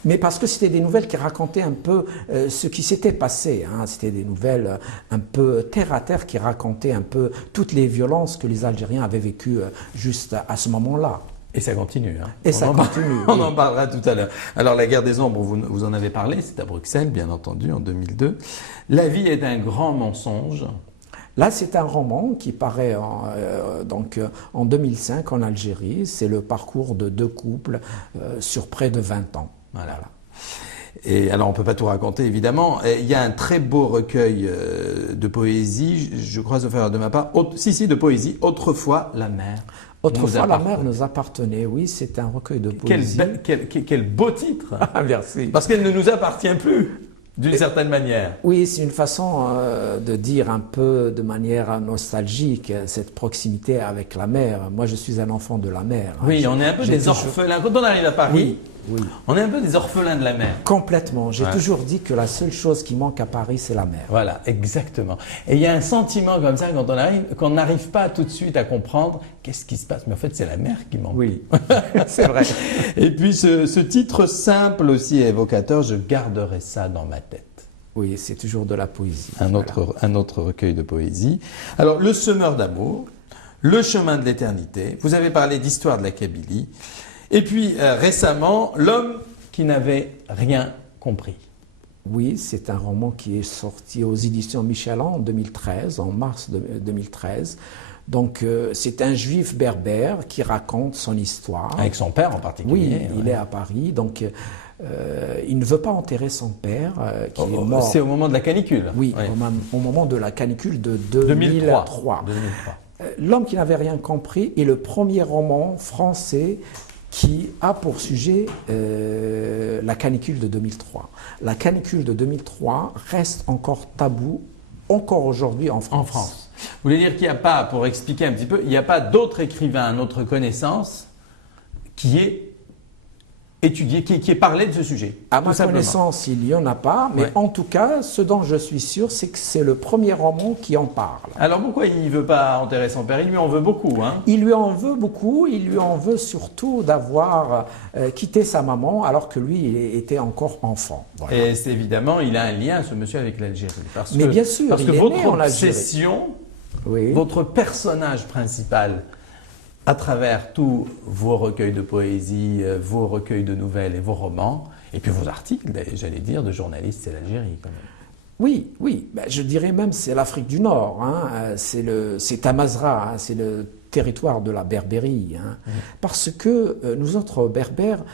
Mais parce que c'était des nouvelles qui racontaient un peu ce qui s'était passé. Hein. C'était des nouvelles un peu terre à terre qui racontaient un peu toutes les violences que les Algériens avaient vécues juste à ce moment-là. Et ça continue. Hein. Et ça continue. On en parlera tout à l'heure. Alors, La guerre des ombres, vous en avez parlé, c'est à Bruxelles, bien entendu, en 2002. La vie est un grand mensonge. Là, c'est un roman qui paraît en 2005 en Algérie. C'est le parcours de 2 couples sur près de 20 ans. Voilà. Et alors, on ne peut pas tout raconter, évidemment. Il y a un très beau recueil de poésie, je crois, sauf erreur de ma part, de poésie, Autrefois la mer. Autrefois la mer nous appartenait, oui, c'est un recueil de poésie. Quel beau titre. Merci. Parce qu'elle ne nous appartient plus. D'une certaine manière. Oui, c'est une façon de dire un peu de manière nostalgique cette proximité avec la mer. Moi, je suis un enfant de la mer. Oui, on est un peu des orphelins. Quand on arrive à Paris, on est un peu des orphelins de la mer. Complètement. J'ai toujours dit que la seule chose qui manque à Paris, c'est la mer. Voilà, exactement. Et il y a un sentiment comme ça quand on arrive, qu'on n'arrive pas tout de suite à comprendre qu'est-ce qui se passe. Mais en fait, c'est la mer qui manque. Oui, c'est vrai. Et puis ce titre simple aussi évocateur, je garderai ça dans ma tête. Oui, c'est toujours de la poésie. Un autre recueil de poésie. Alors, Le semeur d'amour, Le chemin de l'éternité. Vous avez parlé d'histoire de la Kabylie. Et puis, récemment, L'homme qui n'avait rien compris. Oui, c'est un roman qui est sorti aux éditions Michelin en 2013, en mars 2013. Donc, c'est un juif berbère qui raconte son histoire. Avec son père en particulier. Oui, il est à Paris, donc il ne veut pas enterrer son père, qui est mort. C'est au moment de la canicule. Oui, au moment de la canicule de 2003. L'homme qui n'avait rien compris est le premier roman français qui a pour sujet la canicule de 2003. La canicule de 2003 reste encore tabou, encore aujourd'hui en France. En France. Vous voulez dire qu'il n'y a pas, pour expliquer un petit peu, il n'y a pas d'autre écrivain à notre connaissance qui est étudié, qui est parlé de ce sujet. À ma connaissance, il n'y en a pas, mais en tout cas, ce dont je suis sûr, c'est que c'est le premier roman qui en parle. Alors pourquoi il ne veut pas enterrer son père? Il lui en veut beaucoup. Hein. Il lui en veut beaucoup, il lui en veut surtout d'avoir quitté sa maman alors que lui, il était encore enfant. Voilà. Et c'est évidemment, il a un lien, ce monsieur, avec l'Algérie. Mais bien sûr, parce que votre obsession, votre personnage principal, à travers tous vos recueils de poésie, vos recueils de nouvelles et vos romans, et puis vos articles, j'allais dire, de journalistes, c'est l'Algérie quand même. Oui, ben, je dirais même c'est l'Afrique du Nord, hein. C'est Tamazra, hein. C'est le territoire de la Berbérie, hein. Parce que nous autres Berbères,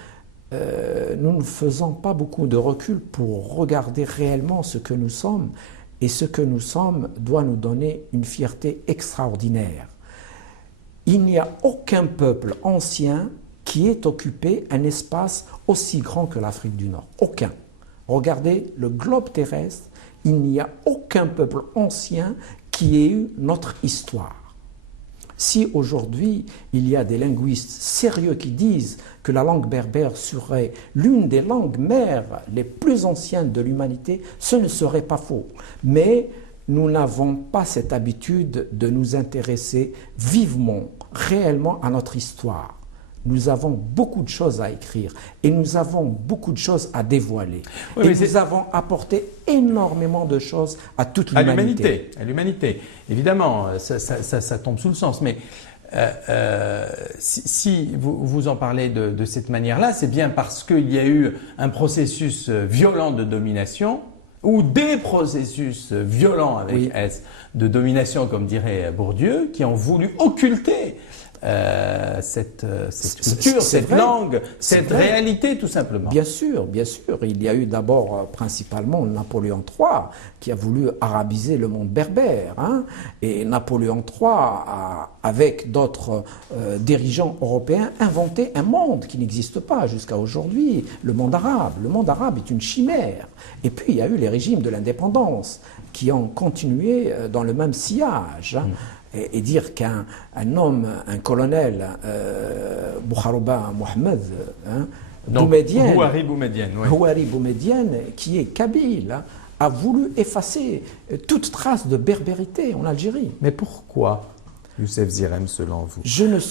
nous ne faisons pas beaucoup de recul pour regarder réellement ce que nous sommes, et ce que nous sommes doit nous donner une fierté extraordinaire. Il n'y a aucun peuple ancien qui ait occupé un espace aussi grand que l'Afrique du Nord. Aucun. Regardez le globe terrestre, il n'y a aucun peuple ancien qui ait eu notre histoire. Si aujourd'hui il y a des linguistes sérieux qui disent que la langue berbère serait l'une des langues mères les plus anciennes de l'humanité, ce ne serait pas faux. Mais nous n'avons pas cette habitude de nous intéresser vivement, réellement à notre histoire. Nous avons beaucoup de choses à écrire et nous avons beaucoup de choses à dévoiler. Oui, et nous avons apporté énormément de choses à toute l'humanité. À l'humanité. Évidemment, ça tombe sous le sens. Mais si vous en parlez de cette manière-là, c'est bien parce qu'il y a eu un processus violent de domination ou des processus violents avec S de domination, comme dirait Bourdieu, qui ont voulu occulter cette culture, cette langue, cette réalité tout simplement. Bien sûr, bien sûr. Il y a eu d'abord principalement Napoléon III qui a voulu arabiser le monde berbère. Hein, et Napoléon III a, avec d'autres dirigeants européens, inventé un monde qui n'existe pas jusqu'à aujourd'hui, le monde arabe. Le monde arabe est une chimère. Et puis il y a eu les régimes de l'indépendance qui ont continué dans le même sillage. Hein. Et dire qu'un homme, un colonel, Bouharouba Mohamed, Boumedienne, Houari Boumedienne, qui est kabyle, hein, a voulu effacer toute trace de berbérité en Algérie. Mais pourquoi, Youssef Zirem, selon vous?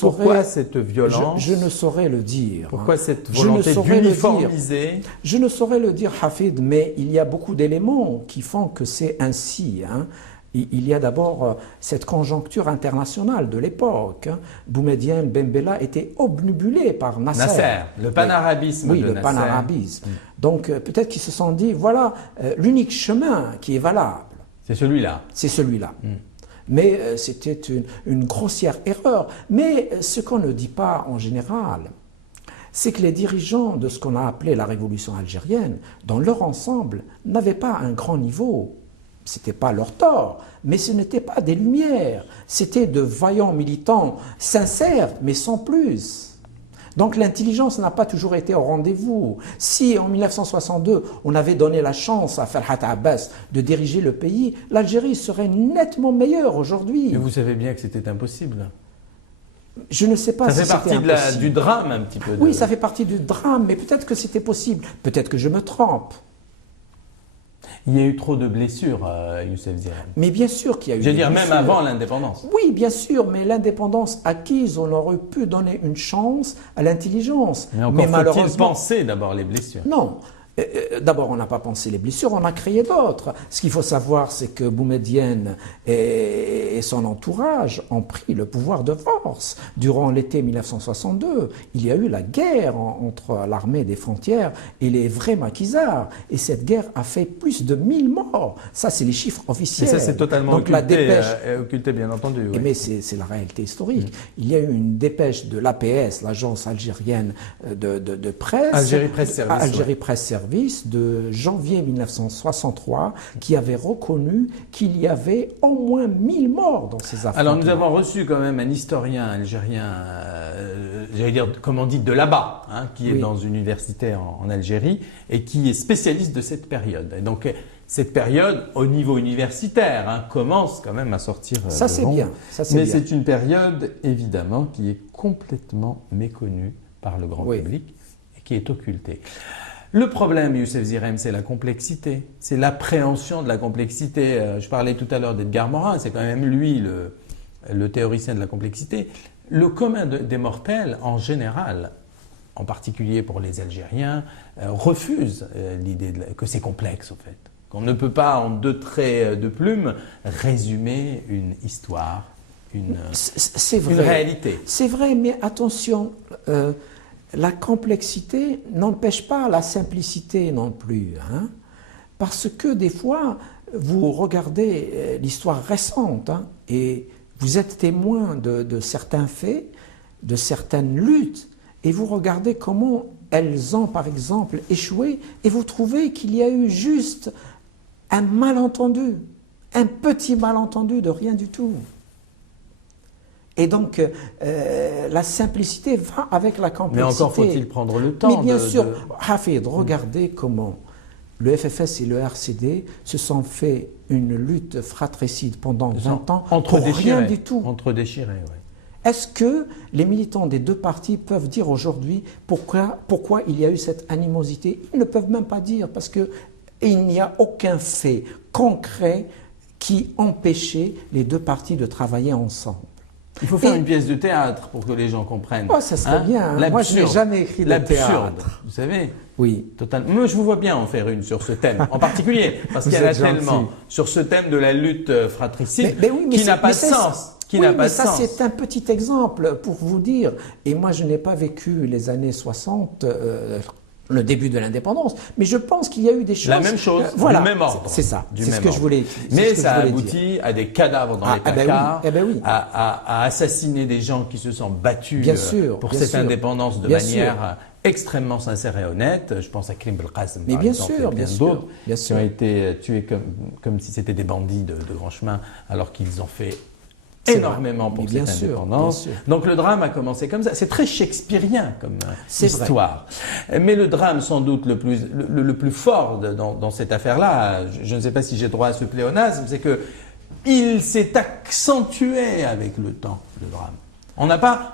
Pourquoi cette violence? Je ne saurais le dire. Pourquoi cette volonté d'uniformiser? Je ne saurais le dire, Hafid, mais il y a beaucoup d'éléments qui font que c'est ainsi. Hein. Il y a d'abord cette conjoncture internationale de l'époque. Hein. Boumedienne, Ben Bella étaient obnubilés par Nasser. Le panarabisme oui, de le Nasser. Panarabisme. Donc peut-être qu'ils se sont dit, voilà l'unique chemin qui est valable. C'est celui-là. C'est celui-là. Mais c'était une grossière erreur. Mais ce qu'on ne dit pas en général, c'est que les dirigeants de ce qu'on a appelé la révolution algérienne, dans leur ensemble, n'avaient pas un grand niveau. Ce n'était pas leur tort, mais ce n'était pas des lumières. C'était de vaillants militants sincères, mais sans plus. Donc l'intelligence n'a pas toujours été au rendez-vous. Si en 1962, on avait donné la chance à Ferhat Abbas de diriger le pays, l'Algérie serait nettement meilleure aujourd'hui. Mais vous savez bien que c'était impossible. Je ne sais pas si c'était impossible. Ça fait partie du drame un petit peu. Oui, ça fait partie du drame, mais peut-être que c'était possible. Peut-être que je me trompe. Il y a eu trop de blessures, Youssef Zirem. Mais bien sûr qu'il y a eu des blessures. Même avant l'indépendance. Oui, bien sûr, mais l'indépendance acquise, on aurait pu donner une chance à l'intelligence. Mais encore faut-il penser d'abord les blessures. Non. D'abord, on n'a pas pensé les blessures, on a créé d'autres. Ce qu'il faut savoir, c'est que Boumedienne et son entourage ont pris le pouvoir de force. Durant l'été 1962, il y a eu la guerre entre l'armée des frontières et les vrais maquisards. Et cette guerre a fait plus de 1000 morts. Ça, c'est les chiffres officiels. Et ça, c'est totalement occulté, bien entendu. Oui. Mais c'est la réalité historique. Il y a eu une dépêche de l'APS, l'agence algérienne de presse. Algérie Presse Service. Algérie Presse Service. De janvier 1963 qui avait reconnu qu'il y avait au moins 1000 morts dans ces affrontements. Alors nous avons reçu quand même un historien algérien, j'allais dire comme on dit de là-bas, hein, qui est dans une université en Algérie et qui est spécialiste de cette période. Et donc cette période au niveau universitaire commence quand même à sortir. Ça c'est bien. Mais c'est une période évidemment qui est complètement méconnue par le grand public et qui est occultée. Le problème, Youssef Zirem, c'est la complexité, c'est l'appréhension de la complexité. Je parlais tout à l'heure d'Edgar Morin, c'est quand même lui le théoricien de la complexité. Le commun des mortels, en général, en particulier pour les Algériens, refuse l'idée que c'est complexe, au fait. Qu'on ne peut pas, en 2 traits de plume, résumer une histoire, une réalité. C'est vrai, mais attention... la complexité n'empêche pas la simplicité non plus, hein, parce que des fois, vous regardez l'histoire récente et vous êtes témoin de certains faits, de certaines luttes, et vous regardez comment elles ont, par exemple, échoué, et vous trouvez qu'il y a eu juste un malentendu, un petit malentendu de rien du tout. Et donc, la simplicité va avec la complexité. Mais encore faut-il prendre le temps. Mais bien sûr, Hafid, regardez comment le FFS et le RCD se sont fait une lutte fratricide pendant 20 ans entre pour rien du tout. Entre déchirés, oui. Est-ce que les militants des deux partis peuvent dire aujourd'hui pourquoi il y a eu cette animosité? Ils ne peuvent même pas dire, parce qu'il n'y a aucun fait concret qui empêchait les deux partis de travailler ensemble. Il faut faire une pièce de théâtre pour que les gens comprennent. Oh, ça serait bien. Hein. Moi, je n'ai jamais écrit de théâtre. Vous savez? Oui. Totalement. Moi, je vous vois bien en faire une sur ce thème, en particulier, parce qu'il y en a tellement sur ce thème de la lutte fratricide qui n'a pas de sens. Ça, c'est un petit exemple pour vous dire. Et moi, je n'ai pas vécu les années 60, le début de l'indépendance, mais je pense qu'il y a eu des choses... La même chose, du même ordre. C'est ça, c'est ce que je voulais dire. Mais ça aboutit à des cadavres dans les placards, oui. à assassiner des gens qui se sont battus pour cette indépendance de manière extrêmement sincère et honnête. Je pense à Karim Belkacem, par exemple, et bien d'autres qui ont été tués comme si c'était des bandits de grand chemin, alors qu'ils ont fait énormément pour cette indépendance. Donc le drame a commencé comme ça. C'est très shakespearien comme histoire. Vrai. Mais le drame, sans doute le plus fort dans cette affaire-là, je ne sais pas si j'ai droit à ce pléonasme, c'est que il s'est accentué avec le temps, le drame. On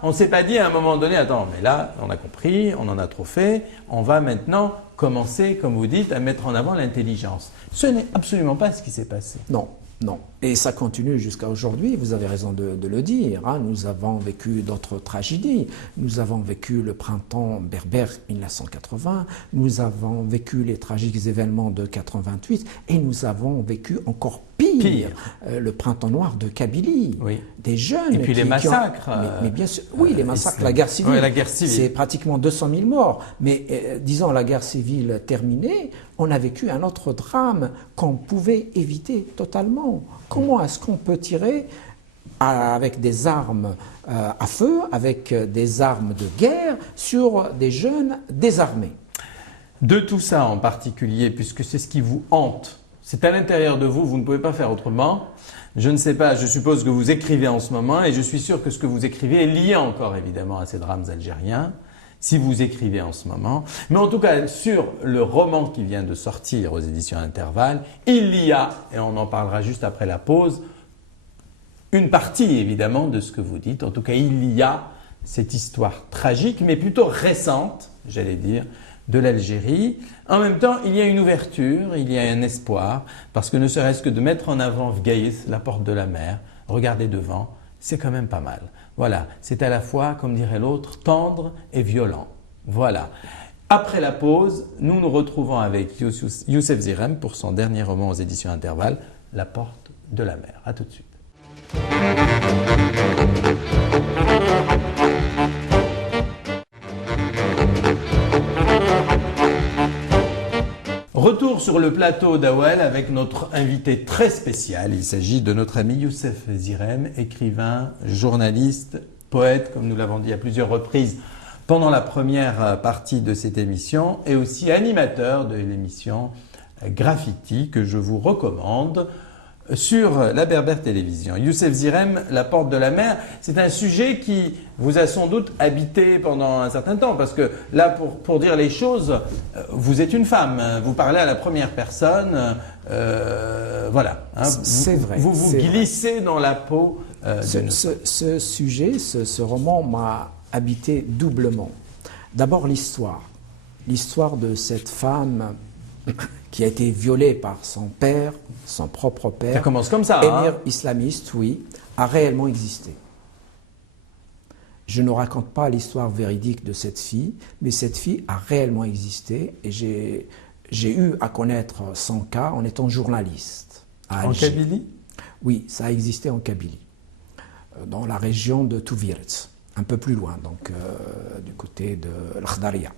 ne s'est pas dit à un moment donné, attends, mais là, on a compris, on en a trop fait, on va maintenant commencer, comme vous dites, à mettre en avant l'intelligence. Ce n'est absolument pas ce qui s'est passé. Non. Non. Et ça continue jusqu'à aujourd'hui, vous avez raison de le dire. Hein. Nous avons vécu d'autres tragédies. Nous avons vécu le printemps berbère 1980, nous avons vécu les tragiques événements de 88 et nous avons vécu encore pire. Le printemps noir de Kabylie. Oui. Des jeunes. Et puis les massacres. Mais bien sûr, oui, les massacres, la guerre civile. Oui, la guerre civile. C'est pratiquement 200 000 morts. Mais disons la guerre civile terminée, on a vécu un autre drame qu'on pouvait éviter totalement. Comment est-ce qu'on peut tirer avec des armes à feu, avec des armes de guerre, sur des jeunes désarmés? De tout ça en particulier, puisque c'est ce qui vous hante, c'est à l'intérieur de vous, vous ne pouvez pas faire autrement. Je ne sais pas, je suppose que vous écrivez en ce moment, et je suis sûr que ce que vous écrivez est lié encore évidemment à ces drames algériens, si vous écrivez en ce moment. Mais en tout cas, sur le roman qui vient de sortir aux éditions Intervalle, il y a, et on en parlera juste après la pause, une partie évidemment de ce que vous dites. En tout cas, il y a cette histoire tragique, mais plutôt récente, j'allais dire, de l'Algérie. En même temps, il y a une ouverture, il y a un espoir, parce que ne serait-ce que de mettre en avant Vgaïs, la porte de la mer, regarder devant, c'est quand même pas mal. Voilà, c'est à la fois, comme dirait l'autre, tendre et violent. Voilà. Après la pause, nous nous retrouvons avec Youssef Zirem pour son dernier roman aux éditions Intervalle, La porte de la mer. A tout de suite. Retour sur le plateau d'Awel avec notre invité très spécial. Il s'agit de notre ami Youssef Zirem, écrivain, journaliste, poète, comme nous l'avons dit à plusieurs reprises pendant la première partie de cette émission, et aussi animateur de l'émission Graffiti que je vous recommande sur la Berbère Télévision. Youssef Zirem, La porte de la mer, c'est un sujet qui vous a sans doute habité pendant un certain temps, parce que là, pour dire les choses, vous êtes une femme, vous parlez à la première personne, voilà. Hein, c'est vrai. Vous glissez dans la peau ce sujet, ce roman m'a habité doublement. D'abord l'histoire de cette femme qui a été violée par son père, son propre père. Ça commence comme ça. Émir islamiste, oui, a réellement existé. Je ne raconte pas l'histoire véridique de cette fille, mais cette fille a réellement existé et j'ai eu à connaître son cas en étant journaliste. En Kabylie ? Oui, ça a existé en Kabylie, dans la région de Touvirets, un peu plus loin, donc du côté de l'Khdaria.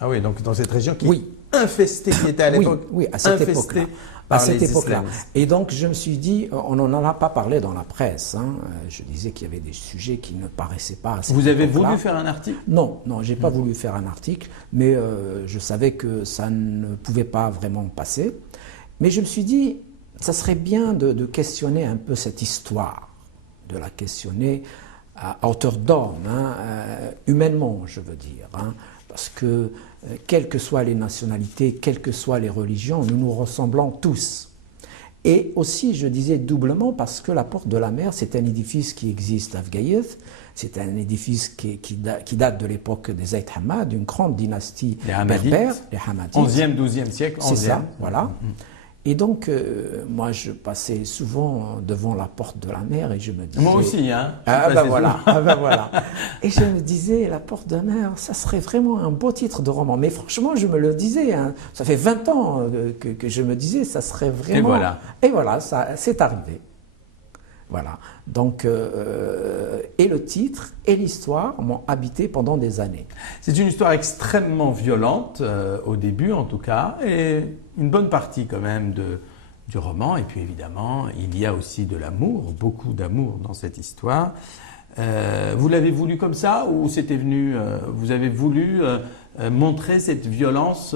Ah oui, donc dans cette région qui est infestée, qui était à l'époque à cette époque-là. À cette époque-là. Et donc je me suis dit, on n'en a pas parlé dans la presse. Hein. Je disais qu'il y avait des sujets qui ne paraissaient pas à cette Vous avez voulu faire un article ? Non, j'ai pas voulu faire un article, mais je savais que ça ne pouvait pas vraiment passer. Mais je me suis dit, ça serait bien de questionner un peu cette histoire, de la questionner à hauteur d'homme, hein, humainement, je veux dire. Hein. Parce que, quelles que soient les nationalités, quelles que soient les religions, nous nous ressemblons tous. Et aussi, je disais doublement, parce que la Porte de la Mer, c'est un édifice qui existe à Afgaïth, c'est un édifice qui date de l'époque des Zayd Hamad, une grande dynastie berbère, les Hamadites. 11e, 12e siècle, 11e. C'est ça, voilà. Et donc, moi, je passais souvent devant la Porte de la Mer et je me disais... Moi aussi, hein. Voilà. Et je me disais, la Porte de la Mer, ça serait vraiment un beau titre de roman. Mais franchement, je me le disais, hein, ça fait 20 ans que je me disais, ça serait vraiment... Et voilà, ça, c'est arrivé. Voilà. Donc, et le titre et l'histoire m'ont habité pendant des années. C'est une histoire extrêmement violente, au début en tout cas, et une bonne partie quand même du roman. Et puis évidemment, il y a aussi de l'amour, beaucoup d'amour dans cette histoire. Vous l'avez voulu comme ça ou c'était venu, vous avez voulu montrer cette violence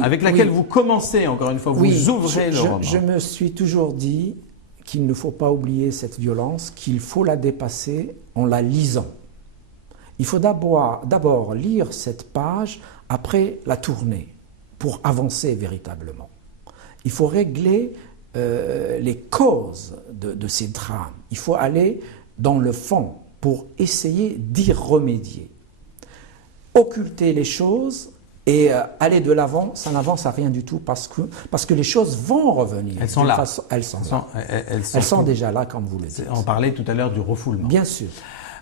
avec laquelle vous commencez, encore une fois, vous ouvrez le roman. Je me suis toujours dit qu'il ne faut pas oublier cette violence, qu'il faut la dépasser en la lisant. Il faut d'abord lire cette page, après la tourner, pour avancer véritablement. Il faut régler les causes de ces drames. Il faut aller dans le fond pour essayer d'y remédier. Occulter les choses et aller de l'avant, ça n'avance à rien du tout parce que les choses vont revenir. Elles sont là. Elles sont déjà là, comme vous le dites. On parlait tout à l'heure du refoulement. Bien sûr.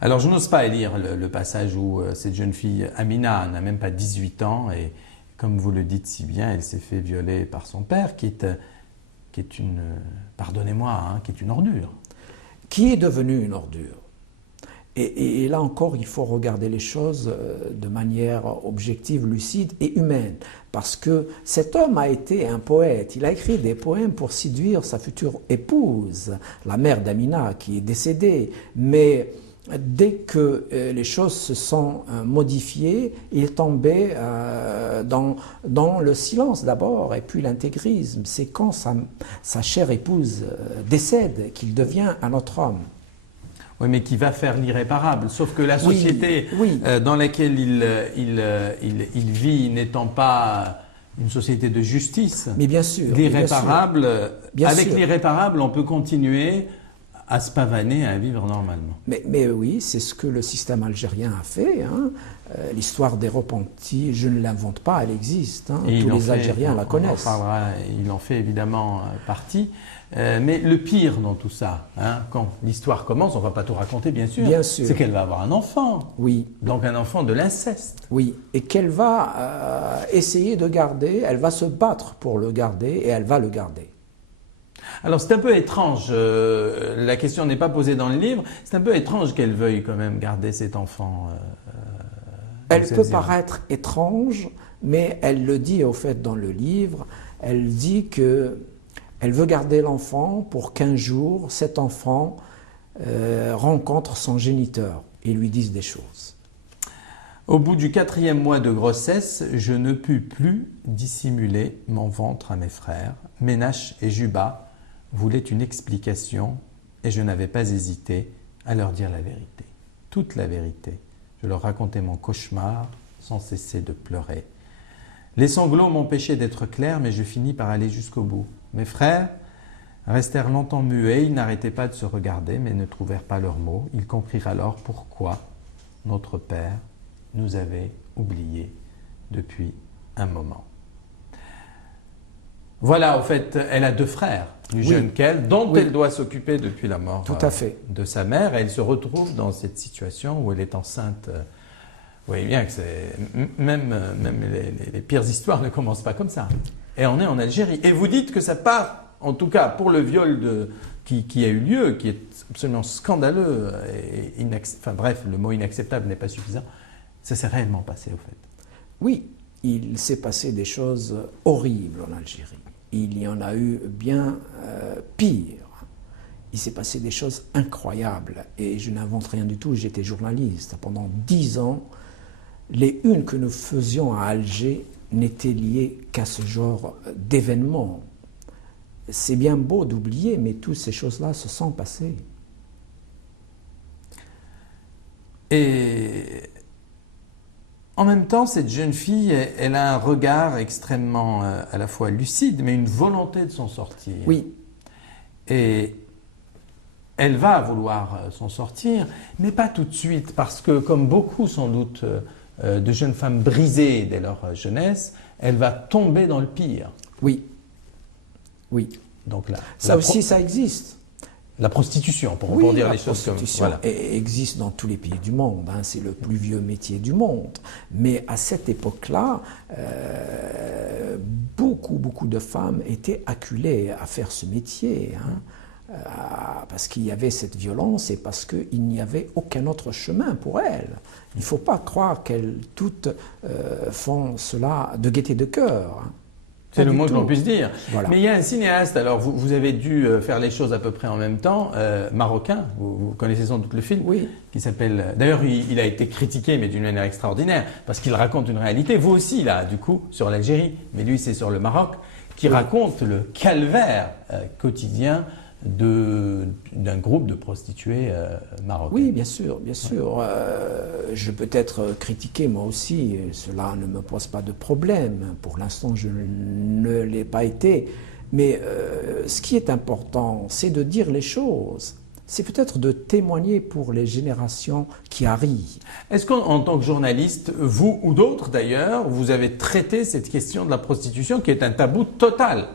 Alors, je n'ose pas lire le passage où cette jeune fille, Amina, n'a même pas 18 ans et, comme vous le dites si bien, elle s'est fait violer par son père, qui est une, pardonnez-moi, hein, qui est une ordure. Qui est devenue une ordure. Et là encore, il faut regarder les choses de manière objective, lucide et humaine. Parce que cet homme a été un poète. Il a écrit des poèmes pour séduire sa future épouse, la mère d'Amina, qui est décédée. Mais dès que les choses se sont modifiées, il est tombé dans le silence d'abord, et puis l'intégrisme. C'est quand sa chère épouse décède qu'il devient un autre homme. Oui, mais qui va faire l'irréparable. Sauf que la société dans laquelle il vit n'étant pas une société de justice, mais bien sûr, l'irréparable, avec sûr. L'irréparable, on peut continuer à se pavaner, à vivre normalement. Mais oui, c'est ce que le système algérien a fait. Hein. L'histoire des repentis, je ne l'invente pas, elle existe. Hein. Tous les Algériens la connaissent. Il en fait évidemment partie. Mais le pire dans tout ça, hein, quand l'histoire commence, on ne va pas tout raconter bien sûr, c'est qu'elle va avoir un enfant. Oui. Donc un enfant de l'inceste. Oui, et qu'elle va essayer de garder, elle va se battre pour le garder et elle va le garder. Alors c'est un peu étrange, la question n'est pas posée dans le livre, c'est un peu étrange qu'elle veuille quand même garder cet enfant. Elle peut paraître étrange, mais elle le dit au fait dans le livre, elle dit que elle veut garder l'enfant pour qu'un jour, cet enfant rencontre son géniteur et lui dise des choses. Au bout du 4e mois de grossesse, je ne pus plus dissimuler mon ventre à mes frères. Ménache et Juba voulaient une explication et je n'avais pas hésité à leur dire la vérité. Toute la vérité. Je leur racontais mon cauchemar sans cesser de pleurer. Les sanglots m'empêchaient d'être clair, mais je finis par aller jusqu'au bout. Mes frères restèrent longtemps muets, ils n'arrêtaient pas de se regarder, mais ne trouvèrent pas leurs mots. Ils comprirent alors pourquoi notre père nous avait oubliés depuis un moment. Voilà, au fait, elle a 2 frères, plus jeunes qu'elle, dont elle doit s'occuper depuis la mort de sa mère. Et elle se retrouve dans cette situation où elle est enceinte. Vous voyez bien que même les pires histoires ne commencent pas comme ça. Et on est en Algérie. Et vous dites que ça part, en tout cas pour le viol qui a eu lieu, qui est absolument scandaleux, et enfin bref, le mot inacceptable n'est pas suffisant, ça s'est réellement passé au fait. Oui, il s'est passé des choses horribles en Algérie. Il y en a eu bien pire. Il s'est passé des choses incroyables. Et je n'invente rien du tout, j'étais journaliste. Pendant 10 ans, les unes que nous faisions à Alger n'étaient liées qu'à ce genre d'événements. C'est bien beau d'oublier, mais toutes ces choses-là se sont passées. Et en même temps, cette jeune fille, elle a un regard extrêmement à la fois lucide, mais une volonté de s'en sortir. Oui. Et elle va vouloir s'en sortir, mais pas tout de suite, parce que comme beaucoup sans doute de jeunes femmes brisées dès leur jeunesse, elle va tomber dans le pire. Oui, oui. Donc là, ça aussi, ça existe. La prostitution, pour dire les choses comme ça. La prostitution existe dans tous les pays du monde. Hein, c'est le plus vieux métier du monde. Mais à cette époque-là, beaucoup de femmes étaient acculées à faire ce métier. Hein, parce qu'il y avait cette violence et parce qu'il n'y avait aucun autre chemin pour elles. Il ne faut pas croire qu'elles toutes font cela de gaieté de cœur. Hein. C'est le moins que l'on puisse dire. Voilà. Mais il y a un cinéaste, alors vous avez dû faire les choses à peu près en même temps, marocain, vous connaissez sans doute le film, oui. Qui s'appelle... D'ailleurs, il a été critiqué, mais d'une manière extraordinaire, parce qu'il raconte une réalité. Vous aussi, là, du coup, sur l'Algérie, mais lui, c'est sur le Maroc, qui raconte le calvaire quotidien d'un groupe de prostituées marocaines. Oui, bien sûr, bien sûr. Je peux être critiqué moi aussi, cela ne me pose pas de problème. Pour l'instant, je ne l'ai pas été. Mais ce qui est important, c'est de dire les choses. C'est peut-être de témoigner pour les générations qui arrivent. Est-ce qu'en tant que journaliste, vous ou d'autres d'ailleurs, vous avez traité cette question de la prostitution qui est un tabou total.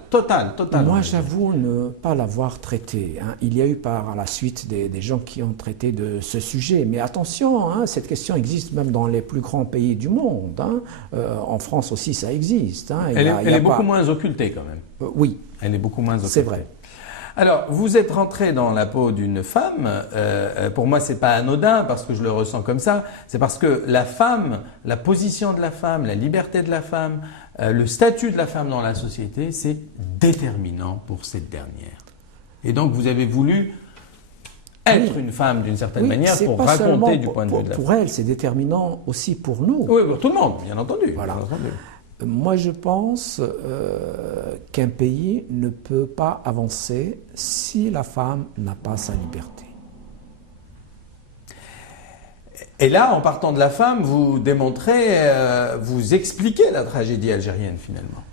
Moi, j'avoue ne pas l'avoir traité. Hein. Il y a eu par la suite des gens qui ont traité de ce sujet. Mais attention, hein, cette question existe même dans les plus grands pays du monde. Hein. En France aussi, ça existe. Hein. Elle est beaucoup moins occultée quand même. Oui. Elle est beaucoup moins occultée. C'est vrai. Alors, vous êtes rentré dans la peau d'une femme. Pour moi, c'est pas anodin parce que je le ressens comme ça. C'est parce que la femme, la position de la femme, la liberté de la femme, le statut de la femme dans la société, c'est déterminant pour cette dernière. Et donc, vous avez voulu être une femme d'une certaine manière pour raconter du point de vue de la femme. Pour elle, c'est déterminant aussi pour nous. Oui, pour tout le monde, bien entendu. Voilà. Moi, je pense qu'un pays ne peut pas avancer si la femme n'a pas sa liberté. Et là, en partant de la femme, vous démontrez, vous expliquez la tragédie algérienne finalement.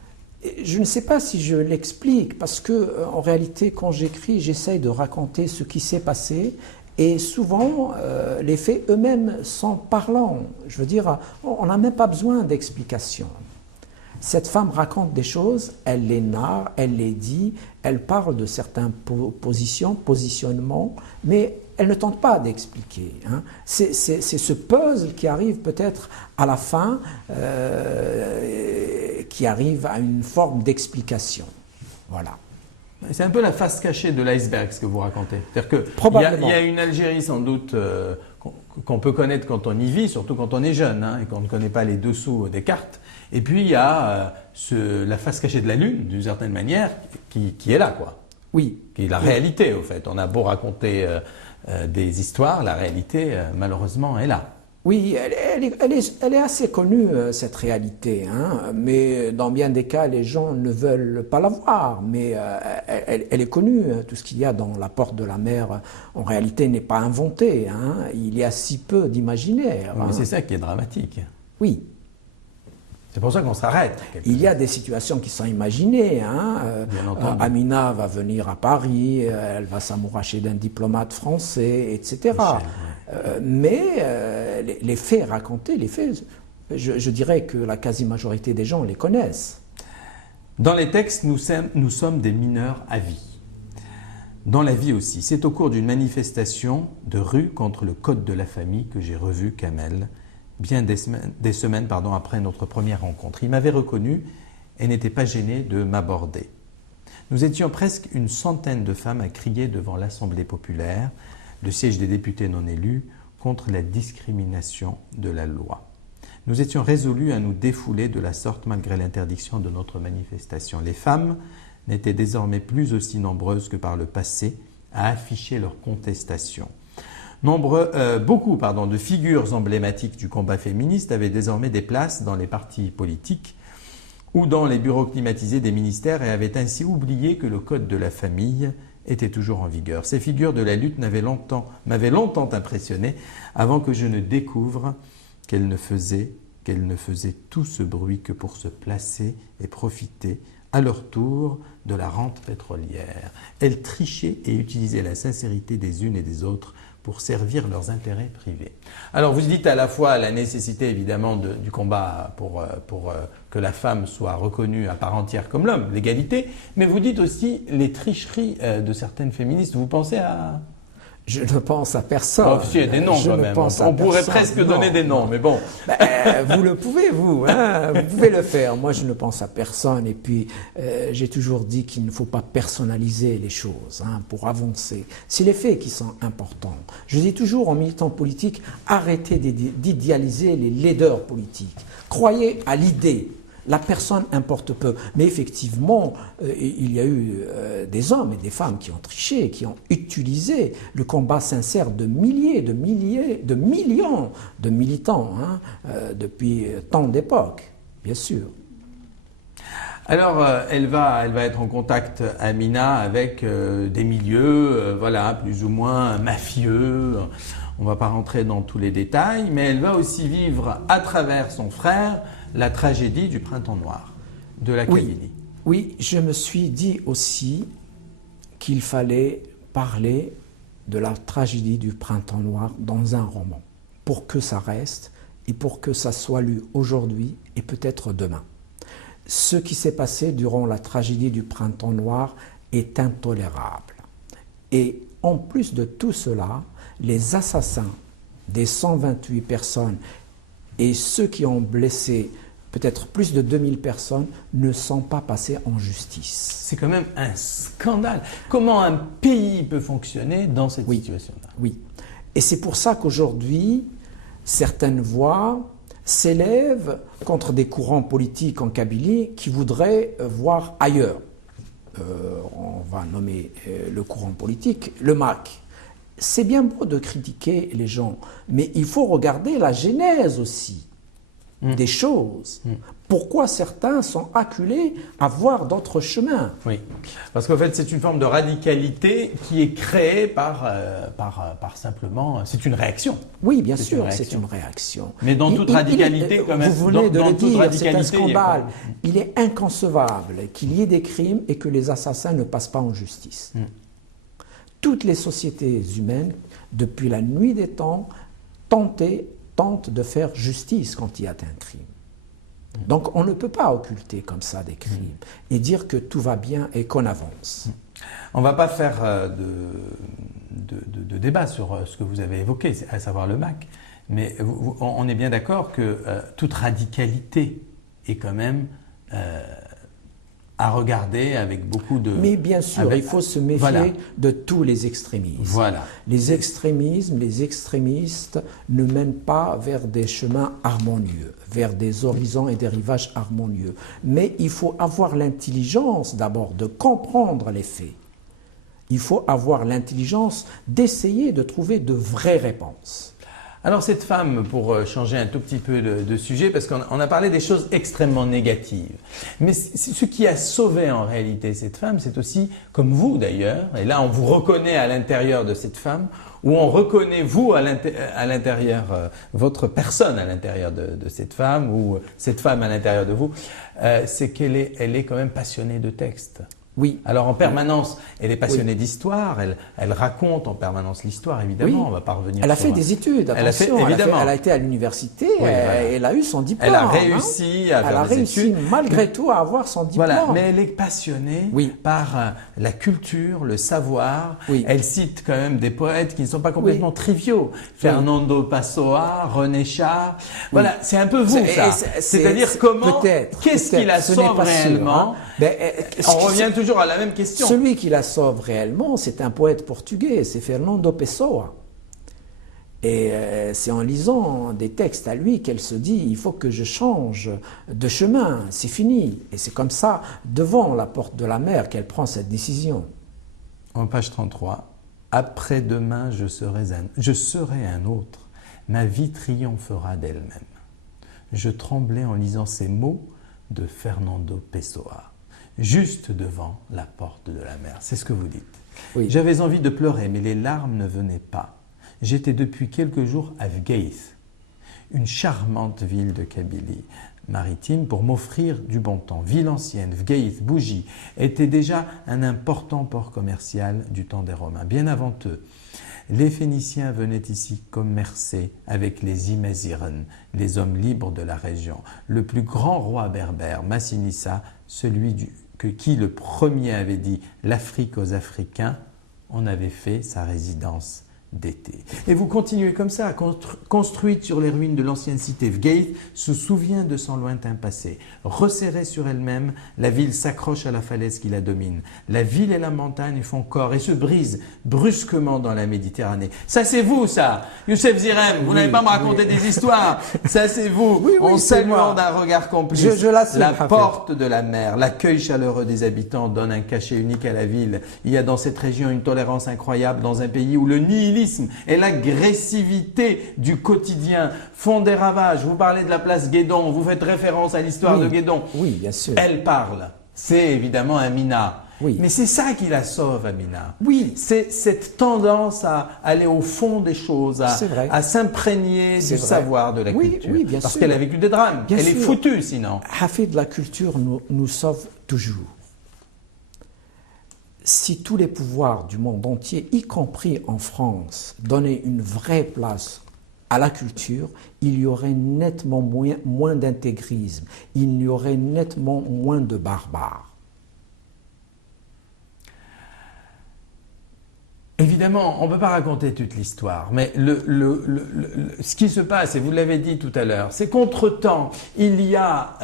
Je ne sais pas si je l'explique, parce que en réalité, quand j'écris, j'essaye de raconter ce qui s'est passé. Et souvent, les faits eux-mêmes sont parlants. Je veux dire, on n'a même pas besoin d'explications. Cette femme raconte des choses, elle les narre, elle les dit, elle parle de certains positionnements, mais elle ne tente pas d'expliquer. Hein. C'est ce puzzle qui arrive peut-être à la fin, qui arrive à une forme d'explication. Voilà. C'est un peu la face cachée de l'iceberg, ce que vous racontez. C'est-à-dire qu'il y a une Algérie sans doute qu'on peut connaître quand on y vit, surtout quand on est jeune, hein, et qu'on ne connaît pas les dessous des cartes. Et puis il y a la face cachée de la Lune, d'une certaine manière, qui est là, quoi. Oui. Qui est la réalité, au fait. On a beau raconter des histoires, la réalité, malheureusement, est là. Oui, elle est assez connue, cette réalité, hein, mais dans bien des cas, les gens ne veulent pas la voir, mais elle est connue. Tout ce qu'il y a dans la porte de la mer, en réalité, n'est pas inventé. Hein, il y a si peu d'imaginaire. Mais hein. c'est ça qui est dramatique. Oui. C'est pour ça qu'on s'arrête. Il y a des situations qui sont imaginées. Hein. Amina va venir à Paris, elle va s'amouracher d'un diplomate français, etc. Mais les faits racontés, les faits, je dirais que la quasi-majorité des gens les connaissent. Dans les textes, nous sommes des mineurs à vie. Dans la vie aussi. C'est au cours d'une manifestation de rue contre le code de la famille que j'ai revu Kamel, bien des semaines après notre première rencontre. Il m'avait reconnu et n'était pas gêné de m'aborder. Nous étions presque une centaine de femmes à crier devant l'Assemblée populaire, le siège des députés non élus, contre la discrimination de la loi. Nous étions résolus à nous défouler de la sorte malgré l'interdiction de notre manifestation. Les femmes n'étaient désormais plus aussi nombreuses que par le passé à afficher leur contestation. Beaucoup de figures emblématiques du combat féministe avaient désormais des places dans les partis politiques ou dans les bureaux climatisés des ministères et avaient ainsi oublié que le code de la famille était toujours en vigueur. Ces figures de la lutte m'avaient longtemps impressionné avant que je ne découvre qu'elles ne faisaient tout ce bruit que pour se placer et profiter à leur tour de la rente pétrolière. Elles trichaient et utilisaient la sincérité des unes et des autres pour servir leurs intérêts privés. Alors vous dites à la fois la nécessité évidemment du combat pour que la femme soit reconnue à part entière comme l'homme, l'égalité, mais vous dites aussi les tricheries de certaines féministes. Vous pensez à... Je ne pense à personne. Oh, il y a des noms quand même. On pourrait presque donner des noms, mais bon. Vous le pouvez, vous. Hein, vous pouvez le faire. Moi, je ne pense à personne. Et puis, j'ai toujours dit qu'il ne faut pas personnaliser les choses pour avancer. C'est les faits qui sont importants. Je dis toujours aux militants politiques, arrêtez d'idéaliser les leaders politiques. Croyez à l'idée. La personne importe peu. Mais effectivement, il y a eu des hommes et des femmes qui ont triché, qui ont utilisé le combat sincère de milliers, de millions de militants depuis tant d'époques, bien sûr. Alors, elle va être en contact, Amina, avec des milieux, voilà, plus ou moins mafieux. On ne va pas rentrer dans tous les détails, mais elle va aussi vivre à travers son frère la tragédie du printemps noir de la Kabylie. Oui, je me suis dit aussi qu'il fallait parler de la tragédie du printemps noir dans un roman, pour que ça reste et pour que ça soit lu aujourd'hui et peut-être demain. Ce qui s'est passé durant la tragédie du printemps noir est intolérable. Et en plus de tout cela, les assassins des 128 personnes et ceux qui ont blessé peut-être plus de 2000 personnes ne sont pas passés en justice. C'est quand même un scandale. Comment un pays peut fonctionner dans cette situation-là? Oui. Et c'est pour ça qu'aujourd'hui, certaines voix s'élèvent contre des courants politiques en Kabylie qui voudraient voir ailleurs. On va nommer le courant politique, le MAC. C'est bien beau de critiquer les gens, mais il faut regarder la genèse aussi des choses. Pourquoi certains sont acculés à voir d'autres chemins? Oui, parce qu'en fait, c'est une forme de radicalité qui est créée par simplement... C'est une réaction. Oui, bien sûr, c'est une réaction. Mais dans toute radicalité, quand même... Vous venez de le dire, c'est un scandale. Il est inconcevable qu'il y ait des crimes et que les assassins ne passent pas en justice. Toutes les sociétés humaines, depuis la nuit des temps, tentent de faire justice quand il y a un crime. Donc on ne peut pas occulter comme ça des crimes et dire que tout va bien et qu'on avance. On ne va pas faire de débat sur ce que vous avez évoqué, à savoir le MAC, mais on est bien d'accord que toute radicalité est quand même à regarder avec beaucoup de... Mais bien sûr, il faut se méfier de tous les extrémismes. Voilà. Les extrémismes, les extrémistes ne mènent pas vers des chemins harmonieux, vers des horizons et des rivages harmonieux. Mais il faut avoir l'intelligence d'abord de comprendre les faits. Il faut avoir l'intelligence d'essayer de trouver de vraies réponses. Alors cette femme, pour changer un tout petit peu de sujet, parce qu'on a parlé des choses extrêmement négatives, mais ce qui a sauvé en réalité cette femme, c'est aussi, comme vous d'ailleurs, et là on vous reconnaît à l'intérieur de cette femme, ou on reconnaît vous à l'intérieur, votre personne à l'intérieur de cette femme, ou cette femme à l'intérieur de vous, c'est qu'elle est quand même passionnée de texte. Oui. Alors en permanence, elle est passionnée d'histoire, elle raconte en permanence l'histoire, évidemment, on va pas revenir Elle a fait des études, attention, elle a été à l'université, elle a eu son diplôme. Elle a réussi à faire des études. Elle a réussi malgré tout à avoir son diplôme. Voilà, mais elle est passionnée par la culture, le savoir. Elle cite quand même des poètes qui ne sont pas complètement triviaux. Fernando Pessoa, René Char. Voilà, c'est un peu vous ça. C'est-à-dire comment, qu'est-ce qui la sauve réellement? On revient toujours à la même question. Celui qui la sauve réellement, c'est un poète portugais, c'est Fernando Pessoa. Et c'est en lisant des textes à lui qu'elle se dit « il faut que je change de chemin, c'est fini ». Et c'est comme ça, devant la porte de la mer, qu'elle prend cette décision. En page 33, « Après-demain, je serai un autre, ma vie triomphera d'elle-même. » Je tremblais en lisant ces mots de Fernando Pessoa. Juste devant la porte de la mer. C'est ce que vous dites. Oui. J'avais envie de pleurer, mais les larmes ne venaient pas. J'étais depuis quelques jours à Vgaïth, une charmante ville de Kabylie. maritime pour m'offrir du bon temps. Ville ancienne, Vgaïth, Bougie, était déjà un important port commercial du temps des Romains. Bien avant eux, les Phéniciens venaient ici commercer avec les Imaziren, les hommes libres de la région. Le plus grand roi berbère, Massinissa, qui le premier avait dit l'Afrique aux Africains, en avait fait sa résidence d'été. Et vous continuez comme ça, construite sur les ruines de l'ancienne cité, Vgaïth se souvient de son lointain passé. Resserrée sur elle-même, la ville s'accroche à la falaise qui la domine. La ville et la montagne font corps et se brisent brusquement dans la Méditerranée. Ça c'est vous ça, Youssef Zirem, vous n'allez pas me raconter des histoires. Ça c'est vous, en saluant d'un regard complice. La porte de la mer, l'accueil chaleureux des habitants donne un cachet unique à la ville. Il y a dans cette région une tolérance incroyable dans un pays où le nihilisme et l'agressivité du quotidien font des ravages. Vous parlez de la place Guédon, vous faites référence à l'histoire de Guédon. Oui, bien sûr. Elle parle. C'est évidemment Amina. Oui. Mais c'est ça qui la sauve, Amina. Oui. C'est cette tendance à aller au fond des choses, à s'imprégner du savoir de la culture. Oui, bien Parce sûr. qu'elle a vécu des drames. Bien Elle sûr. est foutue sinon. Hafid, la culture nous sauve toujours. Si tous les pouvoirs du monde entier, y compris en France, donnaient une vraie place à la culture, il y aurait nettement moins d'intégrisme, il y aurait nettement moins de barbares. Évidemment, on ne peut pas raconter toute l'histoire, mais ce qui se passe, et vous l'avez dit tout à l'heure, c'est qu'entre-temps, il y a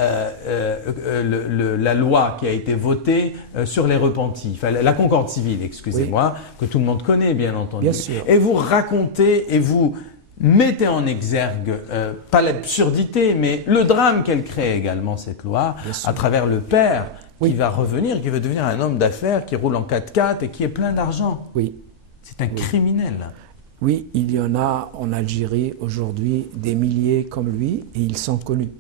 la loi qui a été votée sur les repentis, enfin la concorde civile, excusez-moi, que tout le monde connaît bien entendu. Bien sûr. Et vous racontez et vous mettez en exergue, pas l'absurdité, mais le drame qu'elle crée également, cette loi, à travers le père qui va revenir, qui va devenir un homme d'affaires, qui roule en 4x4 et qui est plein d'argent. Oui. C'est un criminel. Oui, il y en a en Algérie aujourd'hui des milliers comme lui et ils sont connus.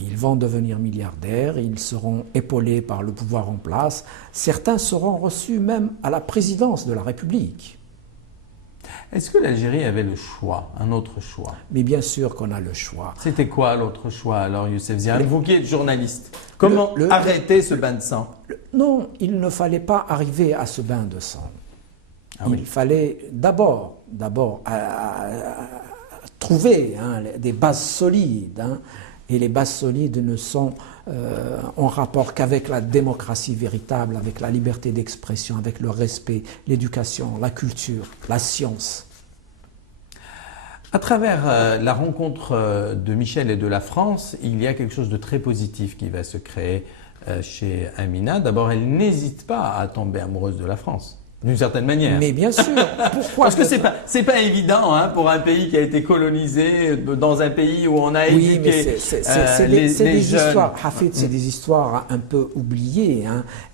Ils vont devenir milliardaires, ils seront épaulés par le pouvoir en place. Certains seront reçus même à la présidence de la République. Est-ce que l'Algérie avait le choix, un autre choix? Mais bien sûr qu'on a le choix. C'était quoi l'autre choix alors, Youssef Zirem? Vous qui êtes journaliste, comment arrêter ce bain de sang? Non, il ne fallait pas arriver à ce bain de sang. Il fallait d'abord trouver des bases solides. Et les bases solides ne sont en rapport qu'avec la démocratie véritable, avec la liberté d'expression, avec le respect, l'éducation, la culture, la science. À travers la rencontre de Michel et de la France, il y a quelque chose de très positif qui va se créer chez Amina. D'abord, elle n'hésite pas à tomber amoureuse de la France. D'une certaine manière. Mais bien sûr. Pourquoi? Parce que c'est pas évident pour un pays qui a été colonisé, dans un pays où on a éduqué c'est des jeunes. Histoires, Hafid, c'est des histoires un peu oubliées.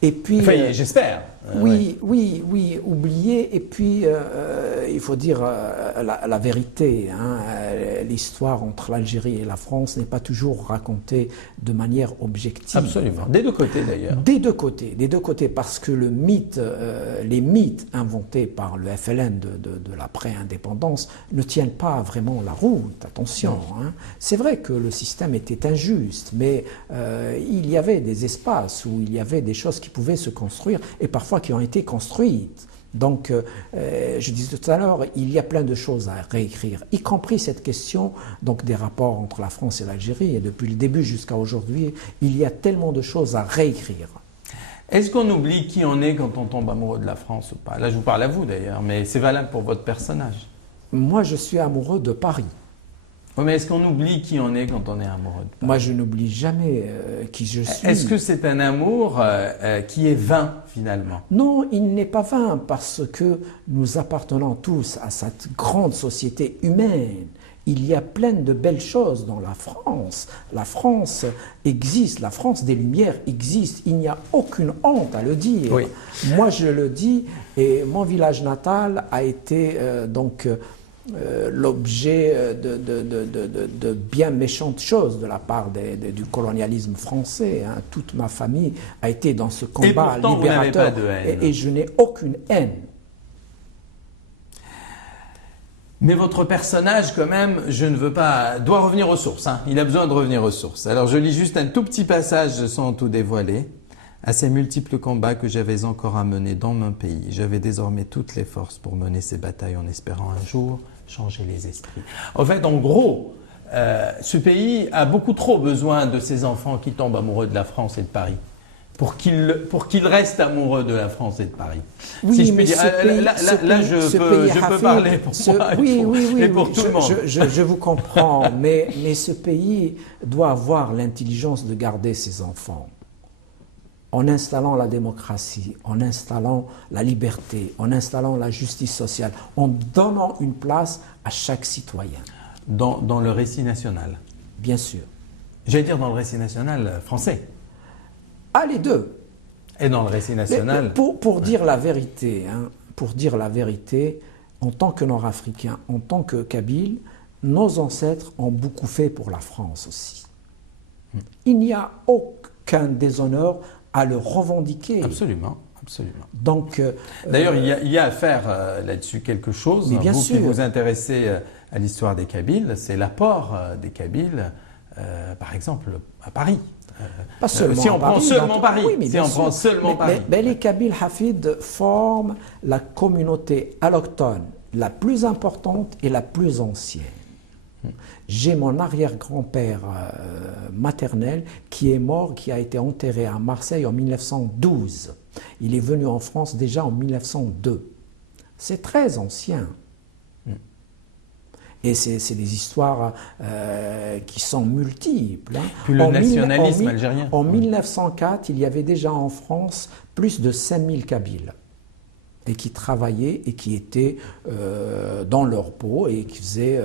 Et puis, enfin, j'espère. Oui, oubliées. Et puis, il faut dire la vérité. L'histoire entre l'Algérie et la France n'est pas toujours racontée de manière objective. Absolument. Des deux côtés d'ailleurs. Des deux côtés, parce que les mythes inventés par le FLN de l'après-indépendance ne tiennent pas vraiment la route. Attention. C'est vrai que le système était injuste, mais il y avait des espaces où il y avait des choses qui pouvaient se construire et parfois qui ont été construites. Donc, je disais tout à l'heure, il y a plein de choses à réécrire, y compris cette question donc, des rapports entre la France et l'Algérie. Et depuis le début jusqu'à aujourd'hui, il y a tellement de choses à réécrire. Est-ce qu'on oublie qui on est quand on tombe amoureux de la France ou pas? Là, je vous parle à vous d'ailleurs, mais c'est valable pour votre personnage. Moi, je suis amoureux de Paris. Oui, mais est-ce qu'on oublie qui on est quand on est amoureux de Paris? Moi, je n'oublie jamais qui je suis. Est-ce que c'est un amour qui est vain, finalement? Non, il n'est pas vain, parce que nous appartenons tous à cette grande société humaine. Il y a plein de belles choses dans la France. La France existe, la France des Lumières existe. Il n'y a aucune honte à le dire. Oui. Moi, je le dis, et mon village natal a été l'objet de bien méchantes choses de la part du colonialisme français. Toute ma famille a été dans ce combat libérateur. Vous n'avez pas de haine. Et je n'ai aucune haine. Mais votre personnage, quand même, je ne veux pas, doit revenir aux sources. Hein. Il a besoin de revenir aux sources. Alors je lis juste un tout petit passage sans tout dévoiler. À ces multiples combats que j'avais encore à mener dans mon pays, j'avais désormais toutes les forces pour mener ces batailles en espérant un jour changer les esprits. En fait, en gros, ce pays a beaucoup trop besoin de ces enfants qui tombent amoureux de la France et de Paris. Pour qu'ils restent amoureux de la France et de Paris. Oui, si je puis mais dire, je peux parler pour moi et pour tout le monde. Je vous comprends, mais ce pays doit avoir l'intelligence de garder ses enfants. En installant la démocratie, en installant la liberté, en installant la justice sociale, en donnant une place à chaque citoyen. Dans le récit national. Bien sûr. J'allais dire dans le récit national français. Ah, les deux. Et dans le récit national. Pour dire la vérité, en tant que Nord-Africains, en tant que Kabyles, nos ancêtres ont beaucoup fait pour la France aussi. Il n'y a aucun déshonneur à le revendiquer. Absolument, absolument. Donc, d'ailleurs, il y a à faire là-dessus quelque chose. Mais bien vous sûr. qui vous intéressez à l'histoire des Kabyles, c'est l'apport des Kabyles, par exemple, à Paris. Pas seulement si on à prend Paris, seulement Paris, oui, mais si on bien prend sûr. seulement Paris. Mais les Kabyles Hafid forment la communauté allochtone la plus importante et la plus ancienne. J'ai mon arrière-grand-père maternel qui est mort, qui a été enterré à Marseille en 1912. Il est venu en France déjà en 1902. C'est très ancien. Et c'est des histoires qui sont multiples. Hein. Puis le nationalisme algérien. En 1904, il y avait déjà en France plus de 5000 Kabyles. Et qui travaillaient et qui étaient dans leur peau et qui faisaient...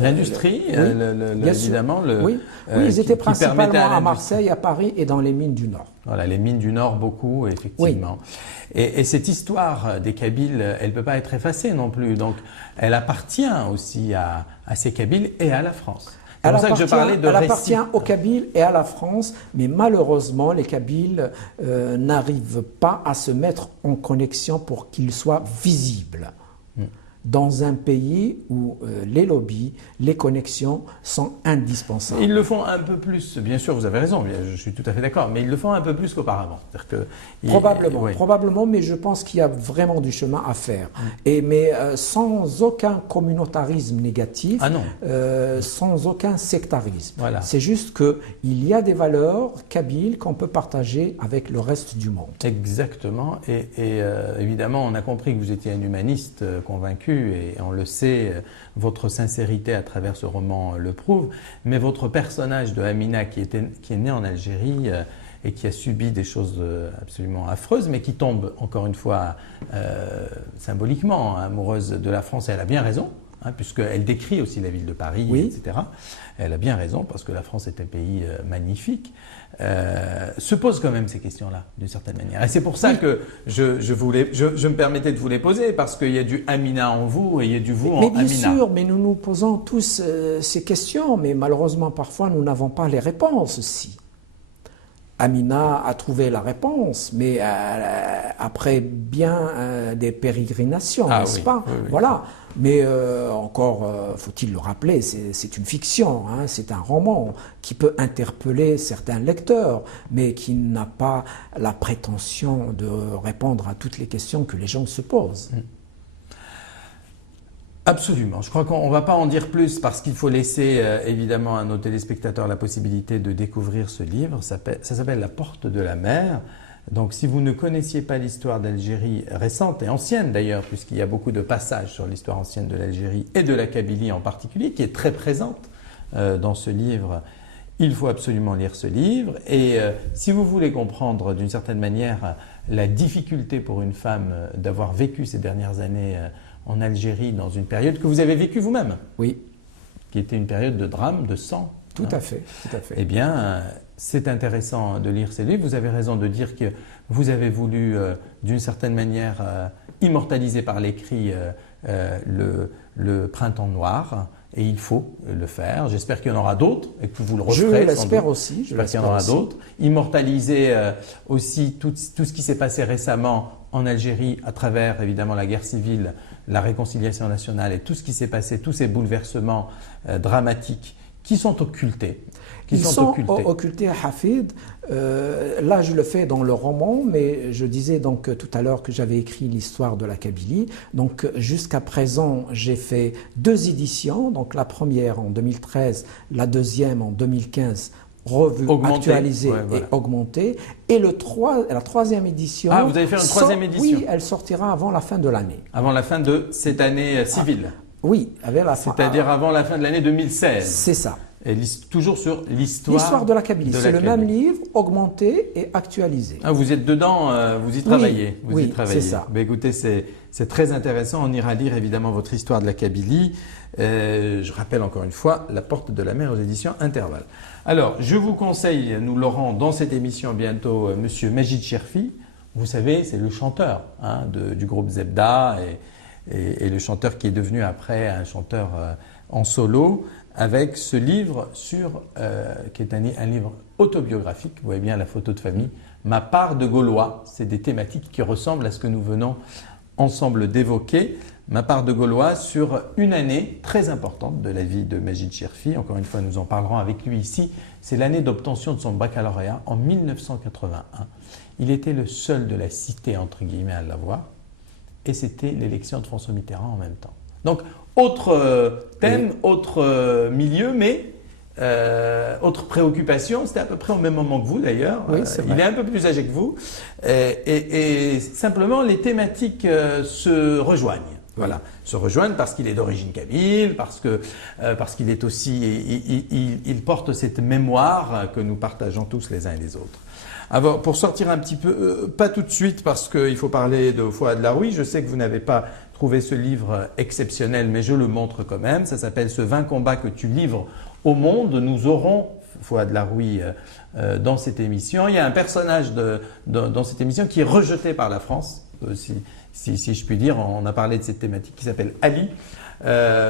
l'industrie, évidemment. Oui, ils étaient principalement à Marseille, à Paris et dans les mines du Nord. Voilà, les mines du Nord, beaucoup, effectivement. Oui. Et cette histoire des Kabyles, elle ne peut pas être effacée non plus. Donc, elle appartient aussi à ces Kabyles et à la France. C'est pour ça que je parlais de récit. Elle appartient aux Kabyles et à la France, mais malheureusement, les Kabyles n'arrivent pas à se mettre en connexion pour qu'ils soient visibles. Dans un pays où les lobbies, les connexions sont indispensables. Ils le font un peu plus, bien sûr, vous avez raison, je suis tout à fait d'accord, mais ils le font un peu plus qu'auparavant. Probablement, mais je pense qu'il y a vraiment du chemin à faire. Mais sans aucun communautarisme négatif, sans aucun sectarisme. Voilà. C'est juste qu'il y a des valeurs kabyles qu'on peut partager avec le reste du monde. Exactement, et évidemment, on a compris que vous étiez un humaniste convaincu, et on le sait, votre sincérité à travers ce roman le prouve, mais votre personnage de Amina qui est née en Algérie et qui a subi des choses absolument affreuses, mais qui tombe encore une fois symboliquement amoureuse de la France, et elle a bien raison, puisqu'elle décrit aussi la ville de Paris, etc. Elle a bien raison, parce que la France est un pays magnifique. Se pose quand même ces questions-là, d'une certaine manière. Et c'est pour ça que je me permettais de vous les poser, parce qu'il y a du Amina en vous et il y a du vous en Amina. Mais bien sûr, mais nous nous posons tous ces questions, mais malheureusement, parfois, nous n'avons pas les réponses aussi. Amina a trouvé la réponse, mais après bien des pérégrinations, n'est-ce pas? Oui. Voilà. Mais encore, faut-il le rappeler, c'est une fiction, c'est un roman qui peut interpeller certains lecteurs, mais qui n'a pas la prétention de répondre à toutes les questions que les gens se posent. Absolument. Je crois qu'on ne va pas en dire plus parce qu'il faut laisser évidemment à nos téléspectateurs la possibilité de découvrir ce livre. Ça s'appelle La Porte de la Mer. Donc si vous ne connaissiez pas l'histoire d'Algérie récente et ancienne d'ailleurs, puisqu'il y a beaucoup de passages sur l'histoire ancienne de l'Algérie et de la Kabylie en particulier, qui est très présente dans ce livre, il faut absolument lire ce livre. Et si vous voulez comprendre d'une certaine manière la difficulté pour une femme d'avoir vécu ces dernières années en Algérie dans une période que vous avez vécue vous-même, qui était une période de drame, de sang. Tout à fait. Eh bien, c'est intéressant de lire ces livres. Vous avez raison de dire que vous avez voulu, d'une certaine manière, immortaliser par l'écrit le printemps noir. Et il faut le faire. J'espère qu'il y en aura d'autres et que vous le referez. Je l'espère aussi. J'espère qu'il y en aura d'autres. Immortaliser aussi tout ce qui s'est passé récemment en Algérie à travers évidemment la guerre civile, la réconciliation nationale et tout ce qui s'est passé, tous ces bouleversements dramatiques qui sont occultés. Ils sont occultés à Hafid. Là, je le fais dans le roman, mais je disais donc tout à l'heure que j'avais écrit l'histoire de la Kabylie. Donc, jusqu'à présent, j'ai fait 2 éditions. Donc, la première en 2013, la deuxième en 2015, revue, actualisée et augmentée. Et la 3e édition... Ah, vous avez fait une 3e édition? Oui, elle sortira avant la fin de l'année. Avant la fin de cette année civile? Oui, avec la fin. C'est-à-dire avant la fin de l'année 2016? C'est ça. Et toujours sur l'histoire de la Kabylie. C'est le même livre, augmenté et actualisé. Ah, vous êtes dedans, vous y travaillez. Oui, c'est ça. Ben, écoutez, c'est très intéressant. On ira lire évidemment votre histoire de la Kabylie. Je rappelle encore une fois, La Porte de la Mer aux éditions Intervalle. Alors, je vous conseille, nous l'aurons dans cette émission bientôt, Monsieur Majid Cherfi. Vous savez, c'est le chanteur du groupe Zebda et le chanteur qui est devenu après un chanteur en solo, avec ce livre qui est un livre autobiographique. Vous voyez bien la photo de famille. Ma part de Gaulois, c'est des thématiques qui ressemblent à ce que nous venons ensemble d'évoquer. Ma part de Gaulois sur une année très importante de la vie de Majid Cherfi. Encore une fois, nous en parlerons avec lui ici. C'est l'année d'obtention de son baccalauréat en 1981. Il était le seul de la cité, entre guillemets, à l'avoir. Et c'était l'élection de François Mitterrand en même temps. Donc, autre thème, autre milieu, mais autre préoccupation. C'était à peu près au même moment que vous d'ailleurs. Oui, c'est vrai. Il est un peu plus âgé que vous. Et simplement, les thématiques se rejoignent. Voilà, se rejoignent parce qu'il est d'origine kabyle, parce qu'il est aussi, il porte cette mémoire que nous partageons tous les uns et les autres. Alors, pour sortir un petit peu, pas tout de suite parce qu'il faut parler de Fouad Laroui, je sais que vous n'avez pas trouvé ce livre exceptionnel, mais je le montre quand même. Ça s'appelle « Ce 20 combats que tu livres au monde ». Nous aurons Fouad Laroui dans cette émission. Il y a un personnage dans cette émission qui est rejeté par la France, si je puis dire. On a parlé de cette thématique qui s'appelle Ali.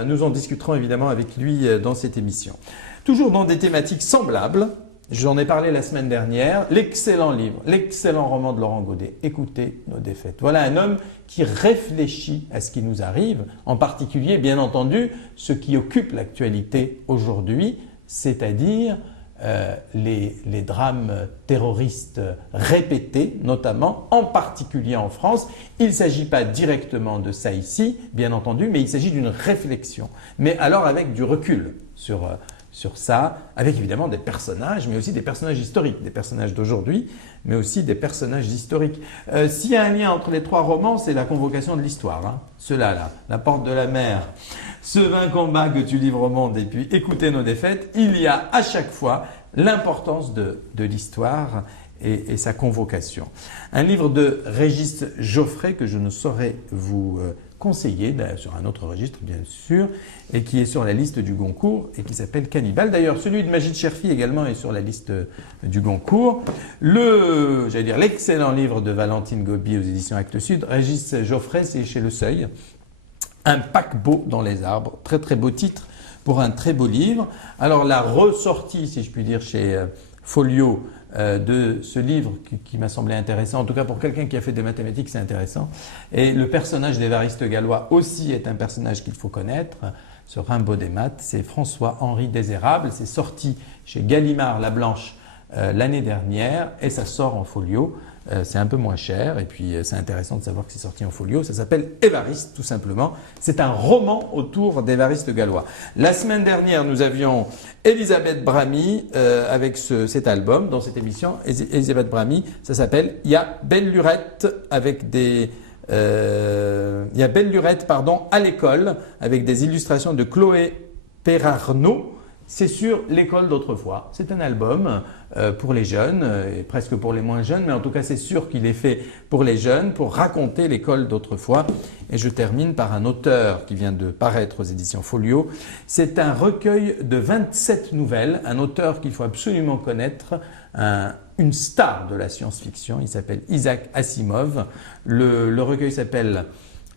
Nous en discuterons évidemment avec lui dans cette émission. Toujours dans des thématiques semblables. J'en ai parlé la semaine dernière, l'excellent livre, l'excellent roman de Laurent Godet, Écoutez nos défaites. Voilà un homme qui réfléchit à ce qui nous arrive, en particulier, bien entendu, ce qui occupe l'actualité aujourd'hui, c'est-à-dire les drames terroristes répétés, notamment, en particulier en France. Il ne s'agit pas directement de ça ici, bien entendu, mais il s'agit d'une réflexion. Mais alors avec du recul sur ça, avec évidemment des personnages, mais aussi des personnages historiques, des personnages d'aujourd'hui, mais aussi des personnages historiques. S'il y a un lien entre les 3 romans, c'est la convocation de l'histoire. Ceux-là, La Porte de la Mer, Ce 20 combats que tu livres au monde et puis Écoutez nos défaites, il y a à chaque fois l'importance de l'histoire et sa convocation. Un livre de Régis Geoffrey que je ne saurais vous conseiller, sur un autre registre bien sûr, et qui est sur la liste du Goncourt et qui s'appelle Cannibale. D'ailleurs, celui de Majid Cherfi également est sur la liste du Goncourt. L'excellent livre de Valentine Gobi aux éditions Actes Sud, Régis Geoffrey, c'est chez Le Seuil. Un paquebot dans les arbres, très très beau titre pour un très beau livre. Alors la ressortie, si je puis dire, chez Folio de ce livre qui m'a semblé intéressant, en tout cas pour quelqu'un qui a fait des mathématiques, c'est intéressant. Et le personnage d'Évariste Galois aussi est un personnage qu'il faut connaître. Ce Rimbaud des maths, c'est François-Henri Désérable. C'est sorti chez Gallimard La Blanche l'année dernière et ça sort en folio. C'est un peu moins cher et puis c'est intéressant de savoir que c'est sorti en folio. Ça s'appelle Évariste tout simplement. C'est un roman autour d'Évariste Galois. La semaine dernière, nous avions Elisabeth Bramy avec cet album dans cette émission. Elisabeth Bramy, ça s'appelle « Il y a belle lurette » avec des... il y a belle lurette, pardon, à l'école avec des illustrations de Chloé Perarnaud. C'est sur l'école d'autrefois. C'est un album pour les jeunes et presque pour les moins jeunes, mais en tout cas c'est sûr qu'il est fait pour les jeunes, pour raconter l'école d'autrefois. Et je termine par un auteur qui vient de paraître aux éditions Folio. C'est un recueil de 27 nouvelles, un auteur qu'il faut absolument connaître, une star de la science-fiction. Il s'appelle Isaac Asimov. Le recueil s'appelle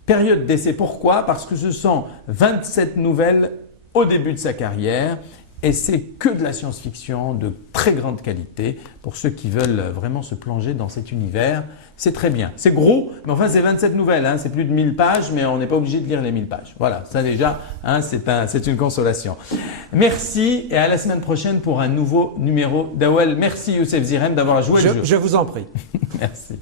Période d'essai. Pourquoi? Parce que ce sont 27 nouvelles au début de sa carrière. Et c'est que de la science-fiction de très grande qualité pour ceux qui veulent vraiment se plonger dans cet univers. C'est très bien. C'est gros, mais enfin c'est 27 nouvelles, hein. C'est plus de 1000 pages, mais on n'est pas obligé de lire les 1000 pages. Voilà, ça déjà, hein, c'est une consolation. Merci et à la semaine prochaine pour un nouveau numéro d'Awel. Merci Youssef Zirem d'avoir joué le jeu. Je vous en prie. Merci.